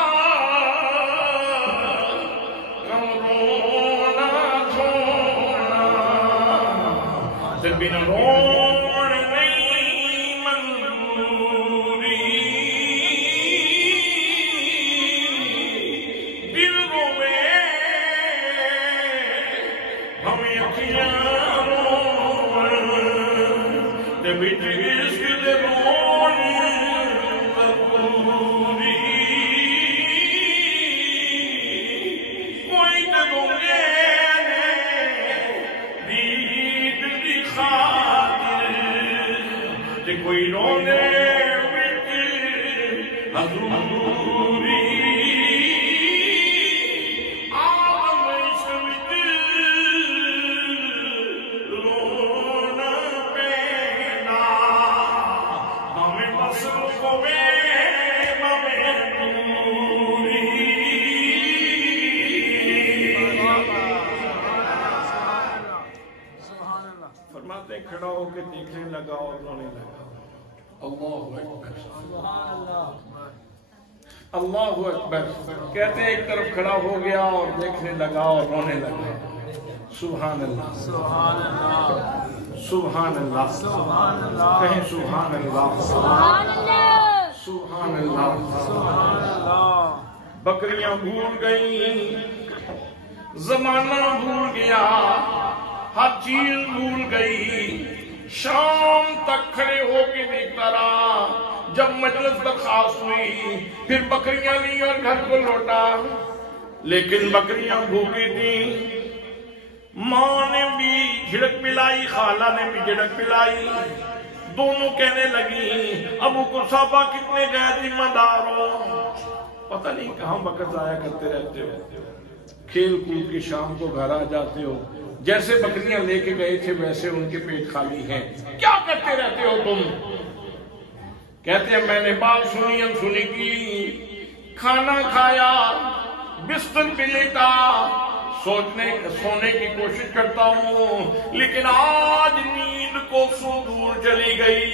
غم رونا چھوڑنا تے بن رون نہیں منظوری، دل روے ہمیں اکھیاں رون تے بچ عشق دے رون ضروری، کوئی تے گونگے دید دی خاطر تے کوئی رونے وچ حضوری، عالم عشق وچ رونا پینا، ہمیں مصروف ہوئے ہمیں دوری۔ فرماتے ہیں کھڑا ہو کے دیکھنے لگا اور رونے لگا۔ اللہ اکبر، اللہ اکبر۔ کہتے ہیں ایک طرف کھڑا ہو گیا اور دیکھنے لگا اور رونے لگا۔ سبحان اللہ، سبحان اللہ، سبحان اللہ، سبحان اللہ، کہیں سبحان اللہ، سبحان اللہ، سبحان اللہ۔ سبحان اللہ۔ بکریاں بھول گئیں، زمانہ بھول گیا، ہر چیز بھول گئی۔ شام تک کھڑے ہو کے دیکھتا رہا، جب مجلس برخاست ہوئی پھر بکریاں لی اور گھر کو لوٹا، لیکن بکریاں بھوکی تھیں۔ ماں نے بھی جھڑک پلائی، خالہ نے بھی جھڑک پلائی، دونوں کہنے لگی ابو قصابہ کتنے غیر ذمہ دار ہو، پتہ نہیں کہاں وقت ضائع کرتے رہتے ہو، کھیل کود کے شام کو گھر آ جاتے ہو، جیسے بکریاں لے کے گئے تھے ویسے ان کے پیٹ خالی ہیں، کیا کرتے رہتے ہو تم؟ کہتے ہیں میں نے بات سنی انسنی کی، کھانا کھایا، بستر پہ لیٹا، سونے کی کوشش کرتا ہوں، لیکن آج نیند کو سو دور چلی گئی۔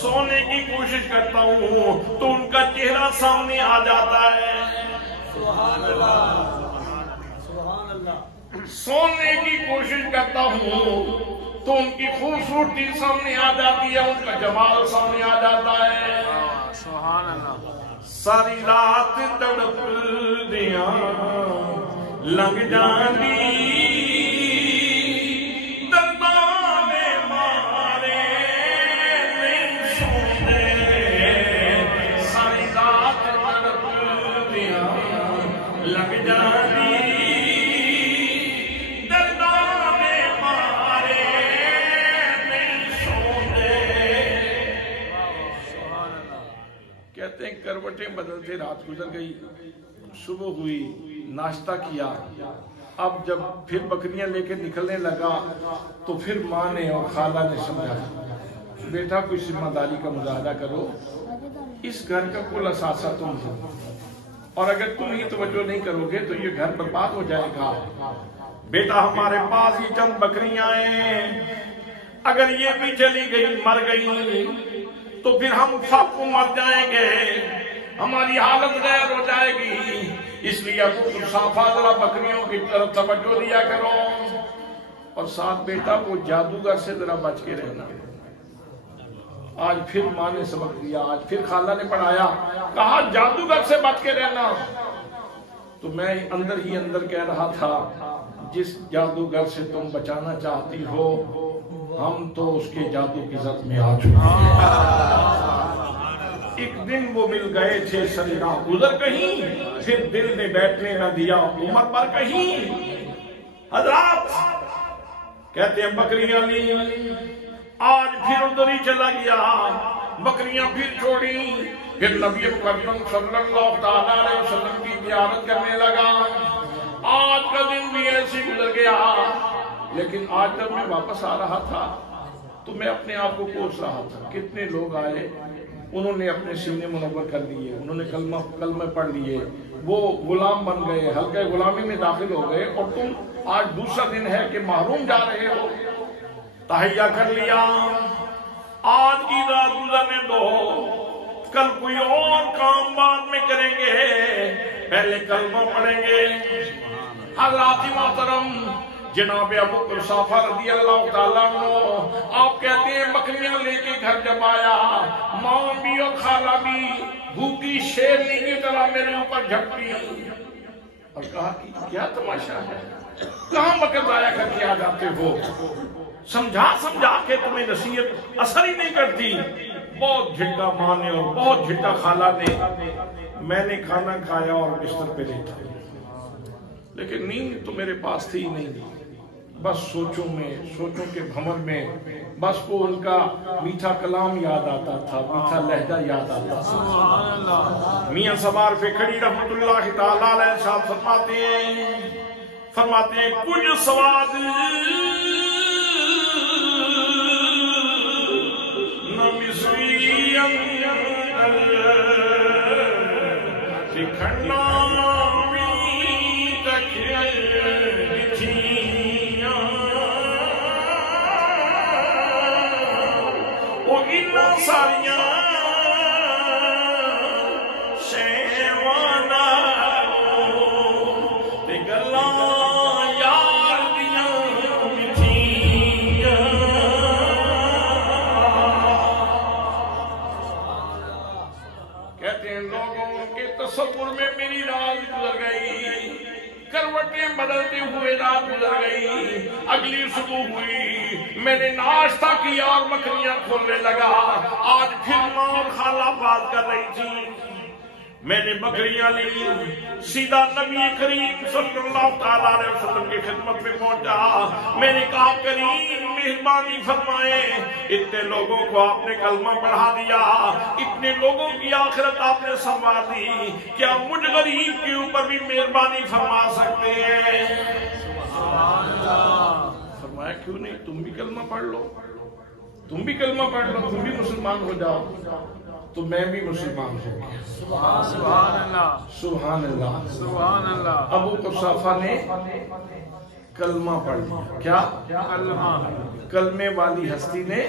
سونے کی کوشش کرتا ہوں تو ان کا چہرہ سامنے آ جاتا ہے۔ سبحان اللہ، سبحان اللہ۔ سونے کی کوشش کرتا ہوں تو ان کی خوبصورتی سامنے آ جاتی ہے، ان کا جمال سامنے آ جاتا ہے۔ سبحان اللہ۔ ساری رات تڑپ دیاں لنگ جاندی، دردانے مارے نہیں سوندے، ساری رات تڑپ دیاں لنگ جاندی، دردانے مارے نہیں سوندے۔ کہتے ہیں کروٹیں بدلتے رات گزر گئی، صبح ہوئی، ناشتہ کیا، اب جب پھر بکریاں لے کے نکلنے لگا تو پھر ماں نے اور خالہ نے سمجھا بیٹا کوئی ذمہ داری کا مظاہرہ کرو، اس گھر کا کل اثاثہ تم ہو، اور اگر تم ہی توجہ نہیں کرو گے تو یہ گھر برباد ہو جائے گا۔ بیٹا ہمارے پاس یہ چند بکریاں ہیں، اگر یہ بھی چلی گئی مر گئی تو پھر ہم سب کو مر جائیں گے، ہماری حالت غیر ہو جائے گی، اس لیے ابو قحافہ ذرا بکریوں کی طرف توجہ دیا کرو، اور ساتھ بیٹا وہ جادوگر سے ذرا بچ کے رہنا۔ آج پھر ماں نے سبق دیا، آج پھر خالہ نے پڑھایا، کہا جادوگر سے بچ کے رہنا۔ تو میں اندر ہی اندر کہہ رہا تھا جس جادوگر سے تم بچانا چاہتی ہو ہم تو اس کے جادو کی زد میں آ چکے ہیں۔ ایک دن وہ مل گئے تھے سر راہ گزر کہیں، پھر دل نے بیٹھنے نہ دیا عمر پر کہیں۔ حضرات کہتے ہیں بکریاں لی، آج پھر ادھر ہی چلا گیا، بکریاں پھر چھوڑی، پھر نبی مکرم صلی اللہ تعالیٰ علیہ وسلم کی زیارت کرنے لگا۔ آج کا دن بھی ایسے گزر گیا، لیکن آج جب میں واپس آ رہا تھا تو میں اپنے آپ کو کوس رہا تھا، کتنے لوگ آئے، انہوں نے اپنے سینے منور کر لیے، انہوں نے کلمہ پڑھ لیے، وہ غلام بن گئے، حلقہ غلامی میں داخل ہو گئے، اور تم آج دوسرا دن ہے کہ محروم جا رہے ہو۔ تحیہ کر لیا، آج کی رات گزرنے دو، کل کوئی اور کام بعد میں کریں گے، پہلے کلمہ پڑھیں گے۔ حضرات محترم جناب ابو قحافہ رضی اللہ تعالیٰ عنہ آپ کہتے ہیں بکریاں لے کے گھر جب آیا، ماں بھی اور خالہ بھی بھوکی شیرنی کی طرح میرے اوپر جھپٹی اور کہا کہ کیا تماشا ہے، کہاں وقت ضائع کر کے آ جاتے ہو، سمجھا کے تمہیں نصیحت اثر ہی نہیں کرتی۔ بہت جھٹکا ماں نے اور بہت جھٹکا خالہ نے، میں نے کھانا کھایا اور بستر پہ لیٹا، لیکن نیند تو میرے پاس تھی ہی نہیں، بس سوچوں کے بھمر میں بس وہ ان کا میٹھا کلام یاد آتا تھا، میٹھا لہجہ یاد آتا تھا۔ میاں سوار فکری رحمت اللہ تعالیٰ علیہ صاحب فرماتے ہیں کچھ سواد نہ مصری اندر دکھنا ساریاں شیوانا تے گلاں یار دیاں مٹھیاں، کہتے ہیں لوگوں کے تصور میں میری رات گزر گئی، کروٹیں بدلتے ہوئے رات گزر گئی، اگلی صبح ہوئی، میں نے ناشتہ کیا اور بکریاں کھولنے لگا، آج پھر ماں اور خالہ بات کر رہی تھی، میں نے بکریاں لی، سیدھا نبی کریم صلی اللہ تعالیٰ علیہ وسلم کی خدمت میں پہنچا، میں نے کہا کریم مہربانی فرمائے، اتنے لوگوں کو آپ نے کلمہ پڑھا دیا، اتنے لوگوں کی آخرت آپ نے سنوار دی، کیا مجھ غریب کے اوپر بھی مہربانی فرما سکتے ہیں؟ فرمایا کیوں نہیں، تم بھی کلمہ پڑھ لو، تم بھی کلمہ پڑھ لو، تم بھی مسلمان ہو جاؤ، تو میں بھی مسلمان ہو گیا۔ سبحان اللہ، سبحان اللہ، سبحان اللہ۔ ابو قحافہ نے کلمہ پڑھ لیا، کیا کلمے والی ہستی نے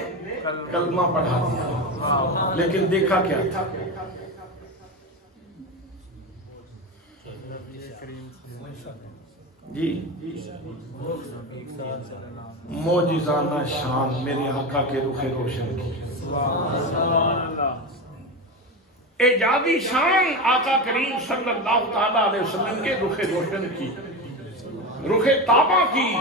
کلمہ پڑھا دیا، لیکن دیکھا کیا تھا؟ جی معجزانہ شان میرے آقا کے رخ روشن کی، اعجازی شان آقا کریم صلی اللہ تعالیٰ علیہ وسلم کے رخ روشن کی، رخ تابہ کی،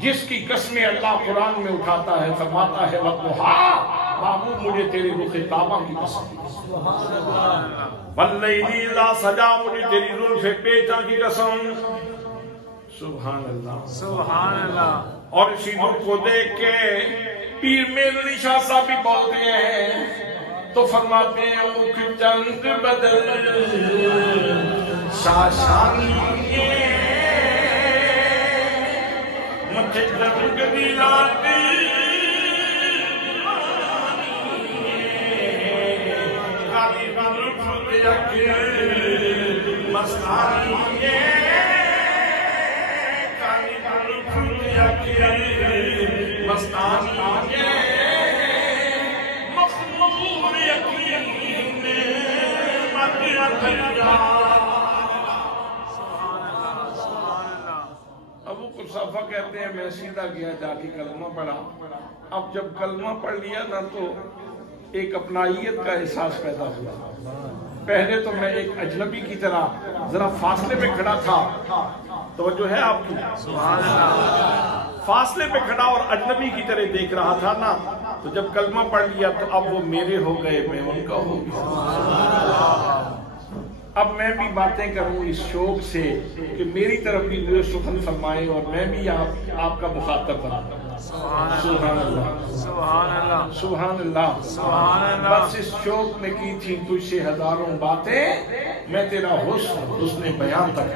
جس کی قسمیں اللہ قرآن میں اٹھاتا ہے، فرماتا ہے وَالضُّحَىٰ محبوب مجھے تیرے رخ تابہ کی قسم، وَاللَّيْلِ اِذَا سَجَا مجھے تیری زلف پیچا کی قسم، سبحان اللہ، سبحان اللہ۔ اور اسی رخ کو دیکھ کے پیر میرزا شاہ صاحب بھی بولتے ہیں تو فرماتے ہیں مکھ چند بدل شاشانی مجھے جنگ دی رات یک مستانی کانی پھول یک مستانی مخمور یقین ابو قصافہ کہتے ہیں میں سیدھا گیا جا کے کلمہ پڑھا. اب جب کلمہ پڑھ لیا نا تو ایک اپنائیت کا احساس پیدا ہوا. پہلے تو میں ایک اجنبی کی طرح ذرا فاصلے پہ کھڑا تھا. توجہ ہے آپ کی؟ فاصلے پہ کھڑا اور اجنبی کی طرح دیکھ رہا تھا نا. تو جب کلمہ پڑھ لیا تو اب وہ میرے ہو گئے میں ان کا ہو گیا. اب میں بھی باتیں کروں اس شوق سے کہ میری طرف بھی وہ سخن فرمائے اور میں بھی آپ کا مخاطب بنوں. سبحان اللہ سبحان اللہ سبحان اللہ سبحان اللہ. بس اس شوق میں کی تھی تجھ سے ہزاروں باتیں میں تیرا حسن بیان تک.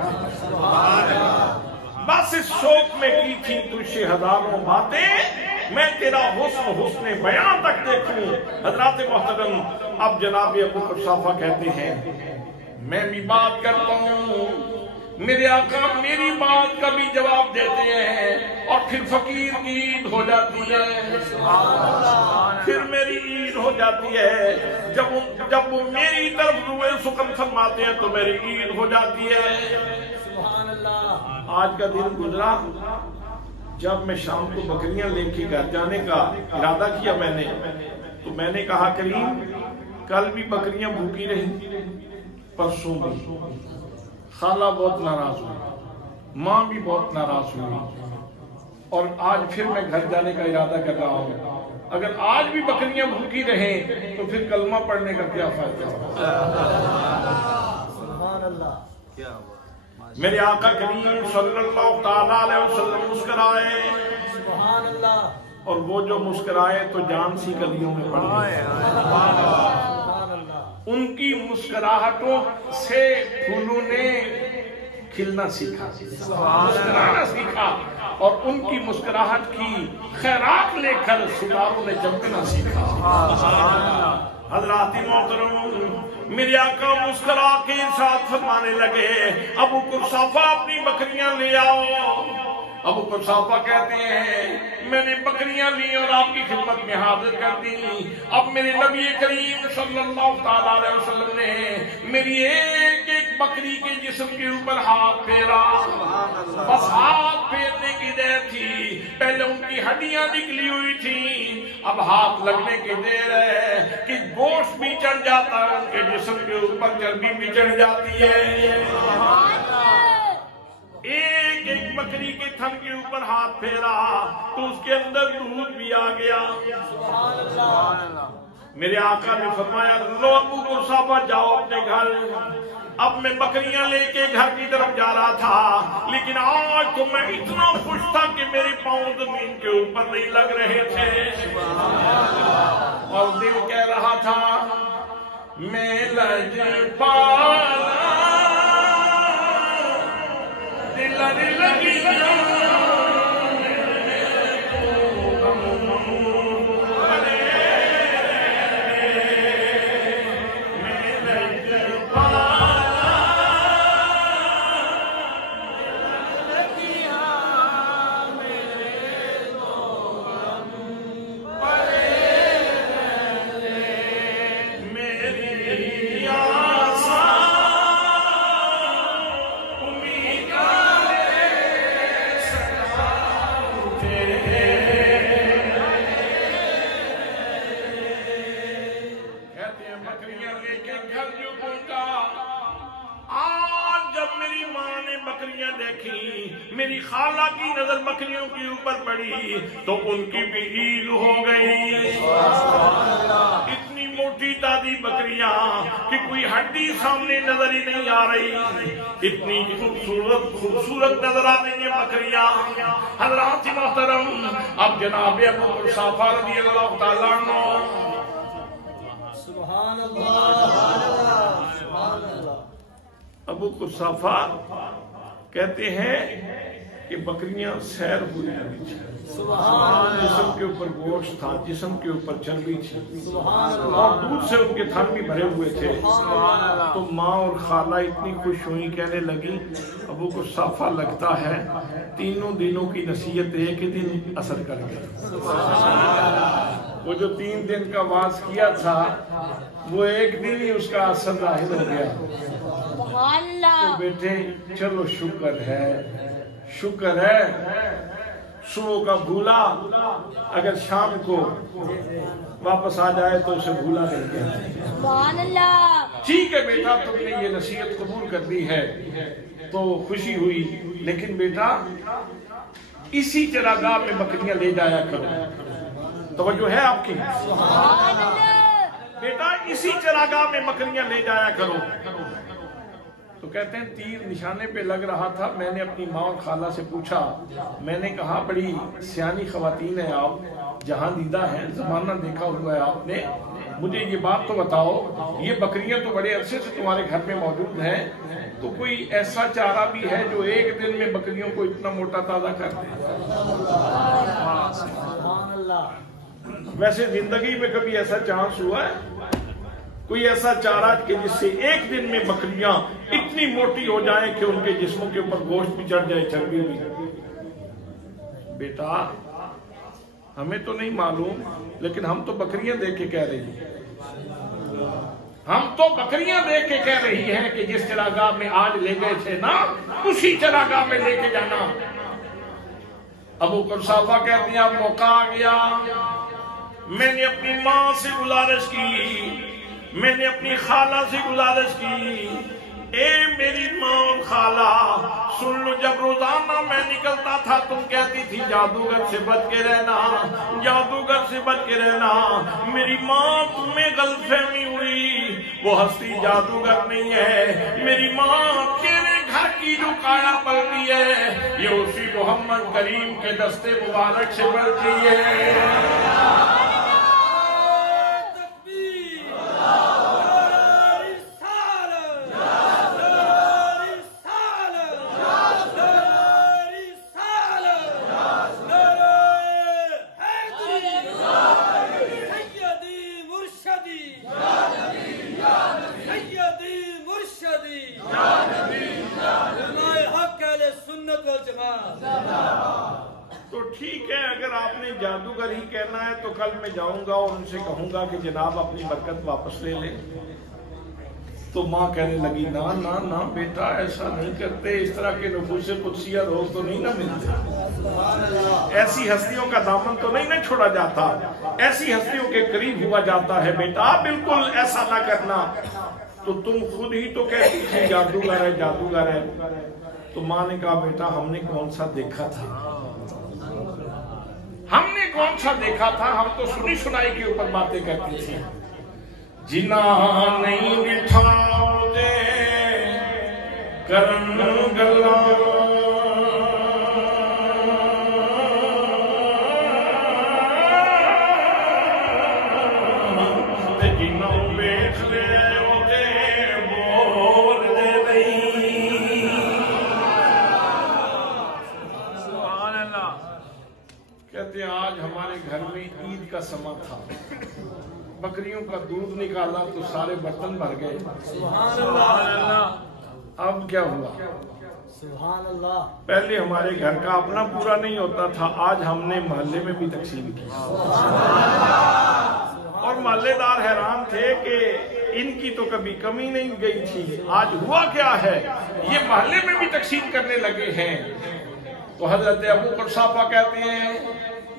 بس اس شوق میں کی تھی تجھ سے ہزاروں باتیں میں تیرا حسن بیان تک دیکھوں. حضرات محترم اب جناب ابو قصافہ کہتے ہیں میں بھی بات کرتا ہوں میرے آقا میری بات کا بھی جواب دیتے ہیں اور پھر فقیر کی عید ہو جاتی ہے. پھر میری عید ہو جاتی ہے. جب وہ میری طرف روئے سخن فرماتے ہیں تو میری عید ہو جاتی ہے. سبحان اللہ. آج کا دن گزرا جب میں شام کو بکریاں لے کے گھر جانے کا ارادہ کیا میں نے تو میں نے کہا کریم کل بھی بکریاں بھوکی رہی پرسوں بھی. خالہ بہت ناراض ہوئی ماں بھی بہت ناراض ہوئی اور آج پھر میں گھر جانے کا ارادہ کر رہا ہوں. اگر آج بھی بکریاں بھوکی رہیں تو پھر کلمہ پڑھنے کا کیا فائدہ ہوگا. سبحان اللہ. میرے آقا کریم صلی اللہ تعالیٰ علیہ وسلم مسکرائے. سبحان اللہ. اور وہ جو مسکرائے تو جان سی گلیوں میں پڑ گئے. ان کی مسکراہٹوں سے پھولوں نے کھلنا سیکھا مسکرانا سیکھا اور ان کی مسکراہٹ کی خیرات لے کر ستاروں نے چمکنا سیکھا. حضرات محترم میرے آقا مسکرا کے ارشاد فرمانے لگے ابو قصافہ اپنی بکریاں لے آؤ. ابو قصافہ کہتے ہیں میں نے بکریاں لی اور آپ کی خدمت میں حاضر کر دی. اب میرے نبی کریم صلی اللہ تعالیٰ علیہ وسلم نے میری ایک ایک بکری کے جسم کے اوپر ہاتھ پھیرا. بس ہاتھ پھیرنے کی دیر تھی. پہلے ان کی ہڈیاں نکلی ہوئی تھی اب ہاتھ لگنے کی دیر ہے کہ گوشت بھی چڑھ جاتا ہے ان کے جسم کے اوپر چربی بھی چڑھ جاتی ہے. ایک ایک بکری کے تھن کے اوپر ہاتھ پھیرا تو اس کے اندر دودھ بھی آ گیا. سبحان اللہ. میرے آقا نے فرمایا لو ابو قصافہ جاؤ اپنے گھر. اب میں بکریاں لے کے گھر کی طرف جا رہا تھا لیکن آج تو میں اتنا خوش تھا کہ میرے پاؤں زمین کے اوپر نہیں لگ رہے تھے اور دل کہہ رہا تھا میں لجپالا دل لگی میری خالہ کی نظر بکریوں کے اوپر پڑی تو ان کی بھی عید ہو گئی. اتنی موٹی دادی بکریاں کہ کوئی ہڈی سامنے نظر ہی نہیں آ رہی. اتنی خوبصورت نظر آ رہی ہیں بکریاں. حضرات محترم اب جناب ابو قصافہ رضی اللہ تعالیٰ عنہ سبحان اللہ. سبحان اللہ. ابو قصافہ کہتے ہیں کہ بکریاں سیر ہوئی ہوئی تھی، سبحان جسم کے اوپر گوشت تھا، جسم کے اوپر چربی تھی، سبحان اور دودھ سے ان کے تھن بھی بھرے ہوئے تھے۔ تو ماں اور خالہ اتنی خوش ہوئی، کہنے لگی ابو کو صافہ لگتا ہے تینوں دنوں کی نصیحت ایک ہی دن اثر کر گئی۔ وہ جو 3 دن کا واز کیا تھا وہ ایک دن ہی اس کا اثر ظاہر ہو گیا۔ تو بیٹے چلو شکر ہے، شکر ہے، صبح کا بھولا اگر شام کو واپس آ جائے تو اسے بھولا نہیں گیا۔ ٹھیک ہے بیٹا، تم نے یہ نصیحت قبول کر دی ہے تو خوشی ہوئی، لیکن بیٹا اسی چراگاہ میں بکریاں لے جایا کرو۔ توجہ ہے آپ کی؟ بیٹا اسی چراگاہ میں بکریاں لے جایا کرو۔ تو کہتے ہیں تیر نشانے پہ لگ رہا تھا، میں نے اپنی ماں اور خالہ سے پوچھا، میں نے کہا بڑی سیانی خواتین ہیں آپ، جہاں دیدہ ہیں، زمانہ دیکھا ہوا ہے آپ نے، مجھے یہ بات تو بتاؤ، یہ بکریاں تو بڑے عرصے سے تمہارے گھر میں موجود ہیں، تو کوئی ایسا چارہ بھی ہے جو ایک دن میں بکریوں کو اتنا موٹا تازہ کر دے؟ سبحان اللہ۔ ویسے زندگی میں کبھی ایسا چانس ہوا ہے؟ کوئی ایسا چارہ کہ جس سے ایک دن میں بکریاں اتنی موٹی ہو جائیں کہ ان کے جسموں کے اوپر گوشت بھی چڑھ جائے، چربی بھی؟ بیٹا ہمیں تو نہیں معلوم، لیکن ہم تو بکریاں دیکھ کے کہہ رہی ہیں، ہم تو بکریاں دیکھ کے کہہ رہی ہیں کہ جس چراگاہ میں آج لے گئے تھے نا اسی چراگاہ میں لے کے جانا۔ ابو قرصافہ کہتے ہیں اب موقع آ گیا، میں نے اپنی ماں سے گزارش کی، میں نے اپنی خالہ سے گزارش کی، اے میری ماں اور خالہ سن لو، جب روزانہ میں نکلتا تھا تم کہتی تھی جادوگر سے بچ کے رہنا، جادوگر سے بچ کے رہنا، میری ماں تمہیں غلط فہمی ہوئی، وہ ہستی جادوگر نہیں ہے، میری ماں تیرے گھر کی جو کایا پلتی ہے یہ اسی محمد کریم کے دستے مبارک سے بڑھتی ہے۔ تو ٹھیک ہے، اگر آپ نے جادوگر ہی کہنا ہے تو کل میں جاؤں گا اور ان سے کہوں گا کہ جناب اپنی برکت واپس لے لیں۔ تو ماں کہنے لگی نا نا نا بیٹا ایسا نہیں کرتے، اس طرح کے نفوس قدسیہ روز تو نہیں نہ ملتے، ایسی ہستیوں کا دامن تو نہیں نہ چھوڑا جاتا، ایسی ہستیوں کے قریب ہوا جاتا ہے، بیٹا بالکل ایسا نہ کرنا۔ تو تم خود ہی تو کہتی تھی جادوگر ہے جادوگر ہے۔ تو ماں نے کہا بیٹا ہم نے کون سا دیکھا تھا، ہم نے کون سا دیکھا تھا، ہم تو سنی سنائی کے اوپر باتیں کرتی تھی۔ جنا نہیں بٹھا دے کرن گلا، جنا بیٹھ لے کہتے ہیں آج ہمارے گھر میں عید کا سماں تھا، بکریوں کا دودھ نکالا تو سارے برتن بھر گئے۔ سبحان اللہ۔ اب کیا ہوا؟ سبحان اللہ۔ پہلے ہمارے گھر کا اپنا پورا نہیں ہوتا تھا، آج ہم نے محلے میں بھی تقسیم کی، اور محلے دار حیران تھے کہ ان کی تو کبھی کمی نہیں گئی تھی، آج ہوا کیا ہے، یہ محلے میں بھی تقسیم کرنے لگے ہیں۔ تو حضرت ابو قرصافہ کہتے ہیں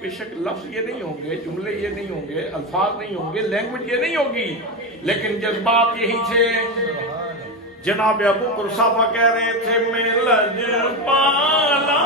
بے شک لفظ یہ نہیں ہوں گے، جملے یہ نہیں ہوں گے، الفاظ نہیں ہوں گے، لینگویج یہ نہیں ہوگی، لیکن جذبات یہی تھے۔ جناب ابو قرصافہ کہہ رہے تھے میں لج پالا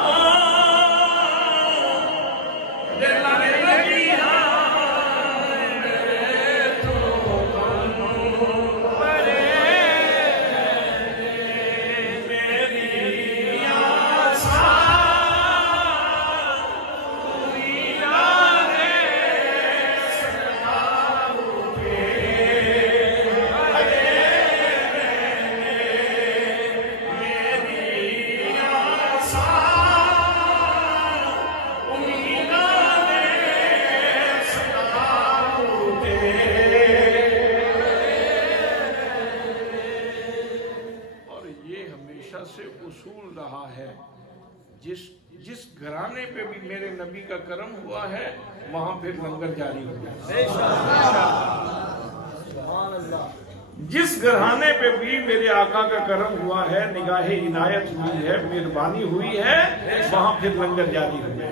اصول رہا ہے جس گھرانے پہ بھی میرے نبی کا کرم ہوا ہے وہاں پھر لنگر جاری ہو گیا. سبحان اللہ. جس گھرانے پہ بھی میرے آقا کا کرم ہوا ہے، نگاہ عنایت ہوئی ہے، مہربانی ہوئی ہے، وہاں پھر لنگر جاری ہو گیا.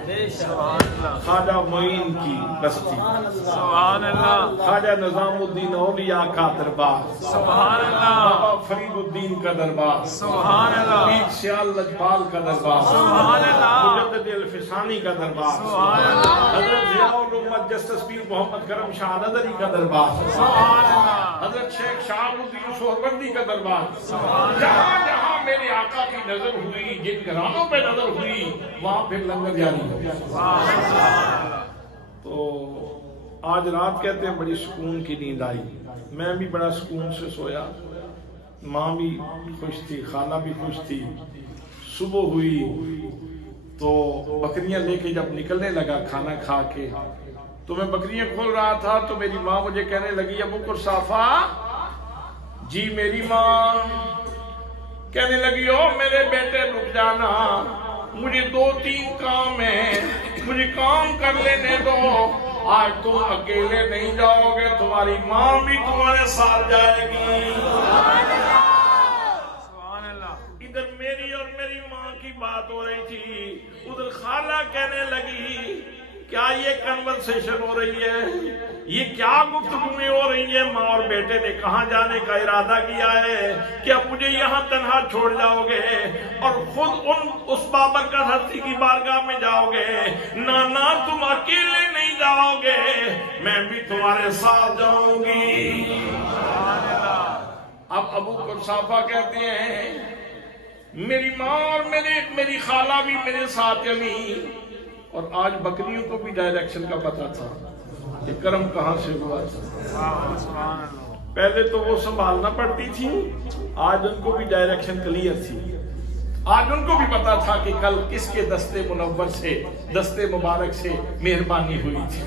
خواجہ معین کی بستی، سبحان اللہ. خواجہ نظام الدین اولیاء کا دربار، سبحان اللہ. بابا فرید الدین کا دربار، سبحان اللہ. پیر سیال لجپال کا دربار، سبحان اللہ. مجدد الفسانی کا دربار، سبحان اللہ. حضرت ضیاء الامت جسٹس پیر محمد کرم شاہ نظری کا دربار، سبحان اللہ. حضرت شیخ شاہ الدین سہروردی کا دربار. جہاں جہاں میرے آقا کی نظر ہوئی، جن گھرانوں پہ نظر ہوئی، وہاں پھر لنگر جاری ہو گیا. تو آج رات کہتے ہیں بڑی سکون کی نیند آئی. میں بھی بڑا سکون سے سویا، ماں بھی خوش تھی، خالہ بھی خوش تھی. صبح ہوئی تو بکریاں لے کے جب نکلنے لگا کھانا کھا کے، تو میں بکریاں کھول رہا تھا تو میری ماں مجھے کہنے لگی ابو قرصافہ. جی میری ماں کہنے لگی او میرے بیٹے رک جانا، مجھے 2-3 کام ہیں، مجھے کام کر لینے دو. آج تم اکیلے نہیں جاؤ گے، تمہاری ماں بھی تمہارے ساتھ جائے گی. سبحان اللہ. ادھر میری اور میری ماں کی بات ہو رہی تھی، ادھر خالہ کہنے لگی کیا یہ کنورسیشن ہو رہی ہے، یہ کیا گفتگویں ہو رہی ہیں؟ ماں اور بیٹے نے کہاں جانے کا ارادہ کیا ہے؟ کیا مجھے یہاں تنہا چھوڑ جاؤ گے اور خود اس بابرکت ہستی کی بارگاہ میں جاؤ گے؟ نانا تم اکیلے نہیں جاؤ گے، میں بھی تمہارے ساتھ جاؤں گی. اب ابو قرصافہ کہتے ہیں میری ماں اور میری خالہ بھی میرے ساتھ چلی، اور آج بکریوں کو بھی ڈائریکشن کا پتہ تھا کہ کرم کہاں سے ہوا تھا. پہلے تو وہ سنبھالنا پڑتی تھی، آج ان کو بھی ڈائریکشن کلیئر تھی. آج ان کو بھی پتا تھا کہ کل کس کے دستے منور سے، دستے مبارک سے مہربانی ہوئی تھی.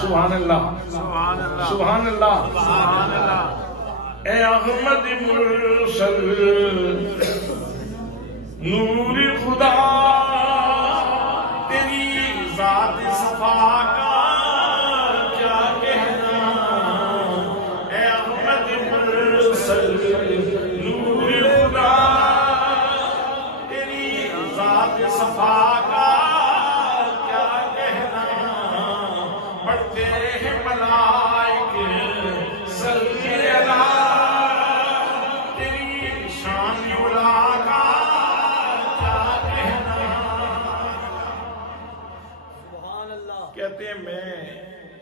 سبحان اللہ، سبحان اللہ. سبحان اللہ. سبحان اللہ. اے احمد مرسل نور خدا، تیری ذات صفا کا کیا کہنا. اے احمد مرسل نور خدا، تیری ذات صفا کا کیا کہنا. پڑھتے ہیں ملائک سجدے علی تیری شان علا کا کیا کہنا. کہتے ہیں میں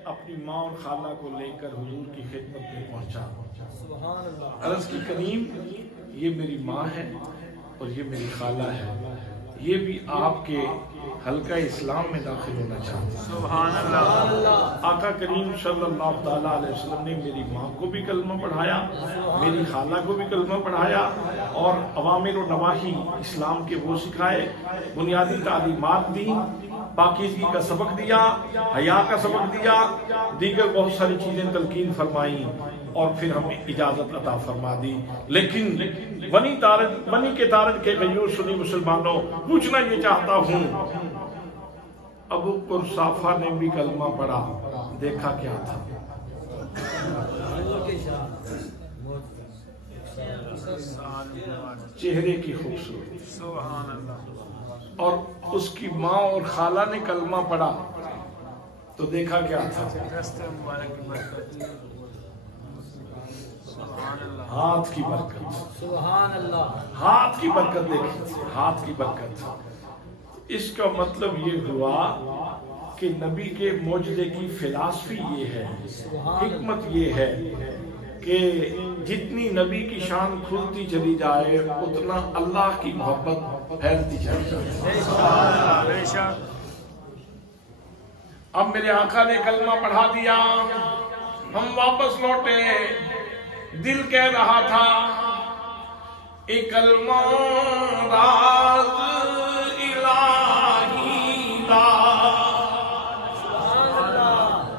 اپنی ماں اور خالہ کو لے کر حضور کی خدمت میں پہنچا. سبحان اللہ. عرض کی کریم یہ میری ماں ہے اور یہ میری خالہ ہے، یہ بھی آپ کے حلقہ اسلام میں داخل ہونا چاہتے ہیں. سبحان اللہ. آقا کریم صلی اللہ تعالیٰ علیہ وسلم نے میری ماں کو بھی کلمہ پڑھایا، میری خالہ کو بھی کلمہ پڑھایا، اور اوامر و نواہی اسلام کے وہ سکھائے، بنیادی تعلیمات دی، پاکیزگی کا سبق دیا، حیا کا سبق دیا، دیگر بہت ساری چیزیں تلقین فرمائیں، اور پھر ہمیں اجازت عطا فرما دی. لیکن بنی کے تارج کے غیور سنی مسلمانوں، پوچھنا یہ چاہتا ہوں ابو قرصافہ نے بھی کلمہ پڑھا، دیکھا کیا تھا؟ چہرے کی خوبصورتی. سبحان اللہ. اور اس کی ماں اور خالہ نے کلمہ پڑھا تو دیکھا کیا تھا؟ دستے مبارک کی برکت. سبحان اللہ. ہاتھ کی برکت. سبحان اللہ. ہاتھ کی برکت دیکھی، ہاتھ کی برکت. اس کا مطلب یہ ہوا کہ نبی کے معجزے کی فلسفی یہ ہے، حکمت یہ ہے کہ جتنی نبی کی شان کھلتی چلی جائے اتنا اللہ کی محبت پھیلتی چلی جائے. بے شک. اب میرے آقا نے کلمہ پڑھا دیا، ہم واپس لوٹے. دل کہہ رہا تھا ایک کلمہ راز الہی دا،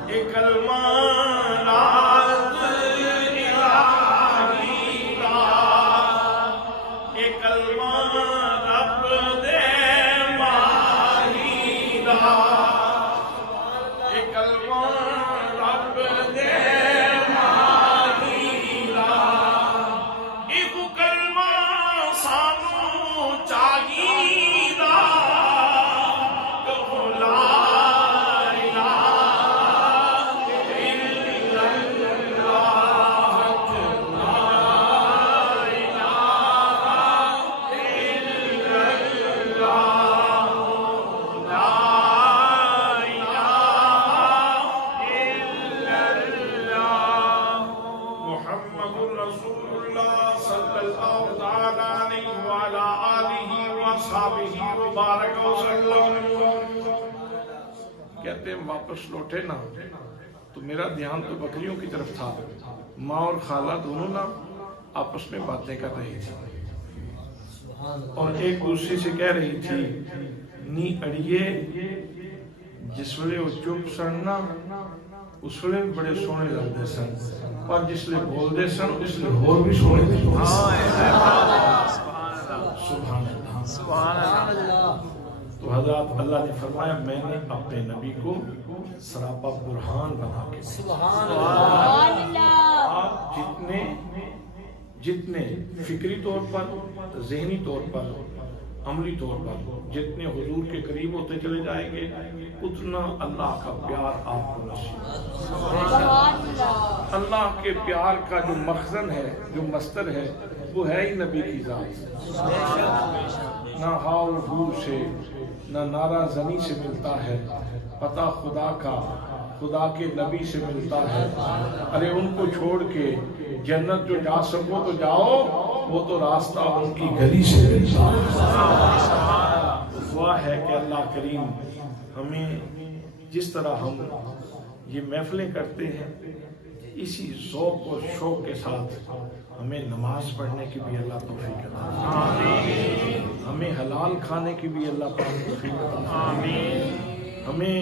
ایک کلمہ راز الہی دا، ایک کلمہ محمد رسول اللہ صلی اللہ تعالی علیہ وعلا آلہ وصحبہ وبارک وسلم۔ کہتے ہیں واپس لوٹے نا تو میرا دھیان تو بکریوں کی طرف تھا، ماں اور خالہ دونوں نا آپس میں باتیں کر رہی تھی اور ایک دوسری سے کہہ رہی تھی نی اڑیے جس ویلے وہ چپ سن نا اس ویلے بڑے سونے لگتے سن، اور جس لئے بول دے سن اس لئے اور بھی سونے لگتے سن۔ سبحان اللہ سبحان اللہ۔ تو حضرات اللہ نے فرمایا میں نے اپنے نبی کو سراپا برہان بنا کے سبحان اللہ۔ آپ جتنے فکری طور پر، ذہنی طور پر، عملی طور پر جتنے حضور کے قریب ہوتے چلے جائیں گے اتنا اللہ کا پیار آپ کو نصیب۔ اللہ کے پیار کا جو مخزن ہے، جو مصدر ہے، وہ ہے ہی نبی کی ذات۔ نہ ہاؤ دور سے، نہ نعرہ زنی سے ملتا ہے، پتہ خدا کا خدا کے نبی سے ملتا ہے۔ ارے ان کو چھوڑ کے جنت جو جا سکو تو جاؤ، وہ تو راستہ ان کی گلی سے ملتا ہے۔ دعا ہے کہ اللہ کریم ہمیں جس طرح ہم یہ محفلیں کرتے ہیں اسی ذوق اور شوق کے ساتھ ہمیں نماز پڑھنے کی بھی اللہ توفیق عطا فرمائے، ہمیں حلال کھانے کی بھی اللہ پاک توفیق عطا فرمائے، ہمیں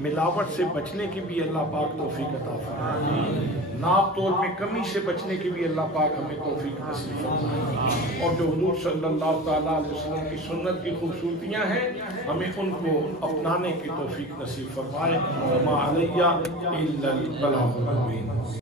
ملاوٹ سے بچنے کی بھی اللہ پاک توفیق عطا فرمائے، ناپ طور میں کمی سے بچنے کی بھی اللہ پاک ہمیں توفیق نصیب فرمائے، اور جو حضور صلی اللہ تعالیٰ علیہ وسلم کی سنت کی خوبصورتیاں ہیں ہمیں ان کو اپنانے کی توفیق نصیب فرمائے۔ وما علیہ الا البلاغ المبین۔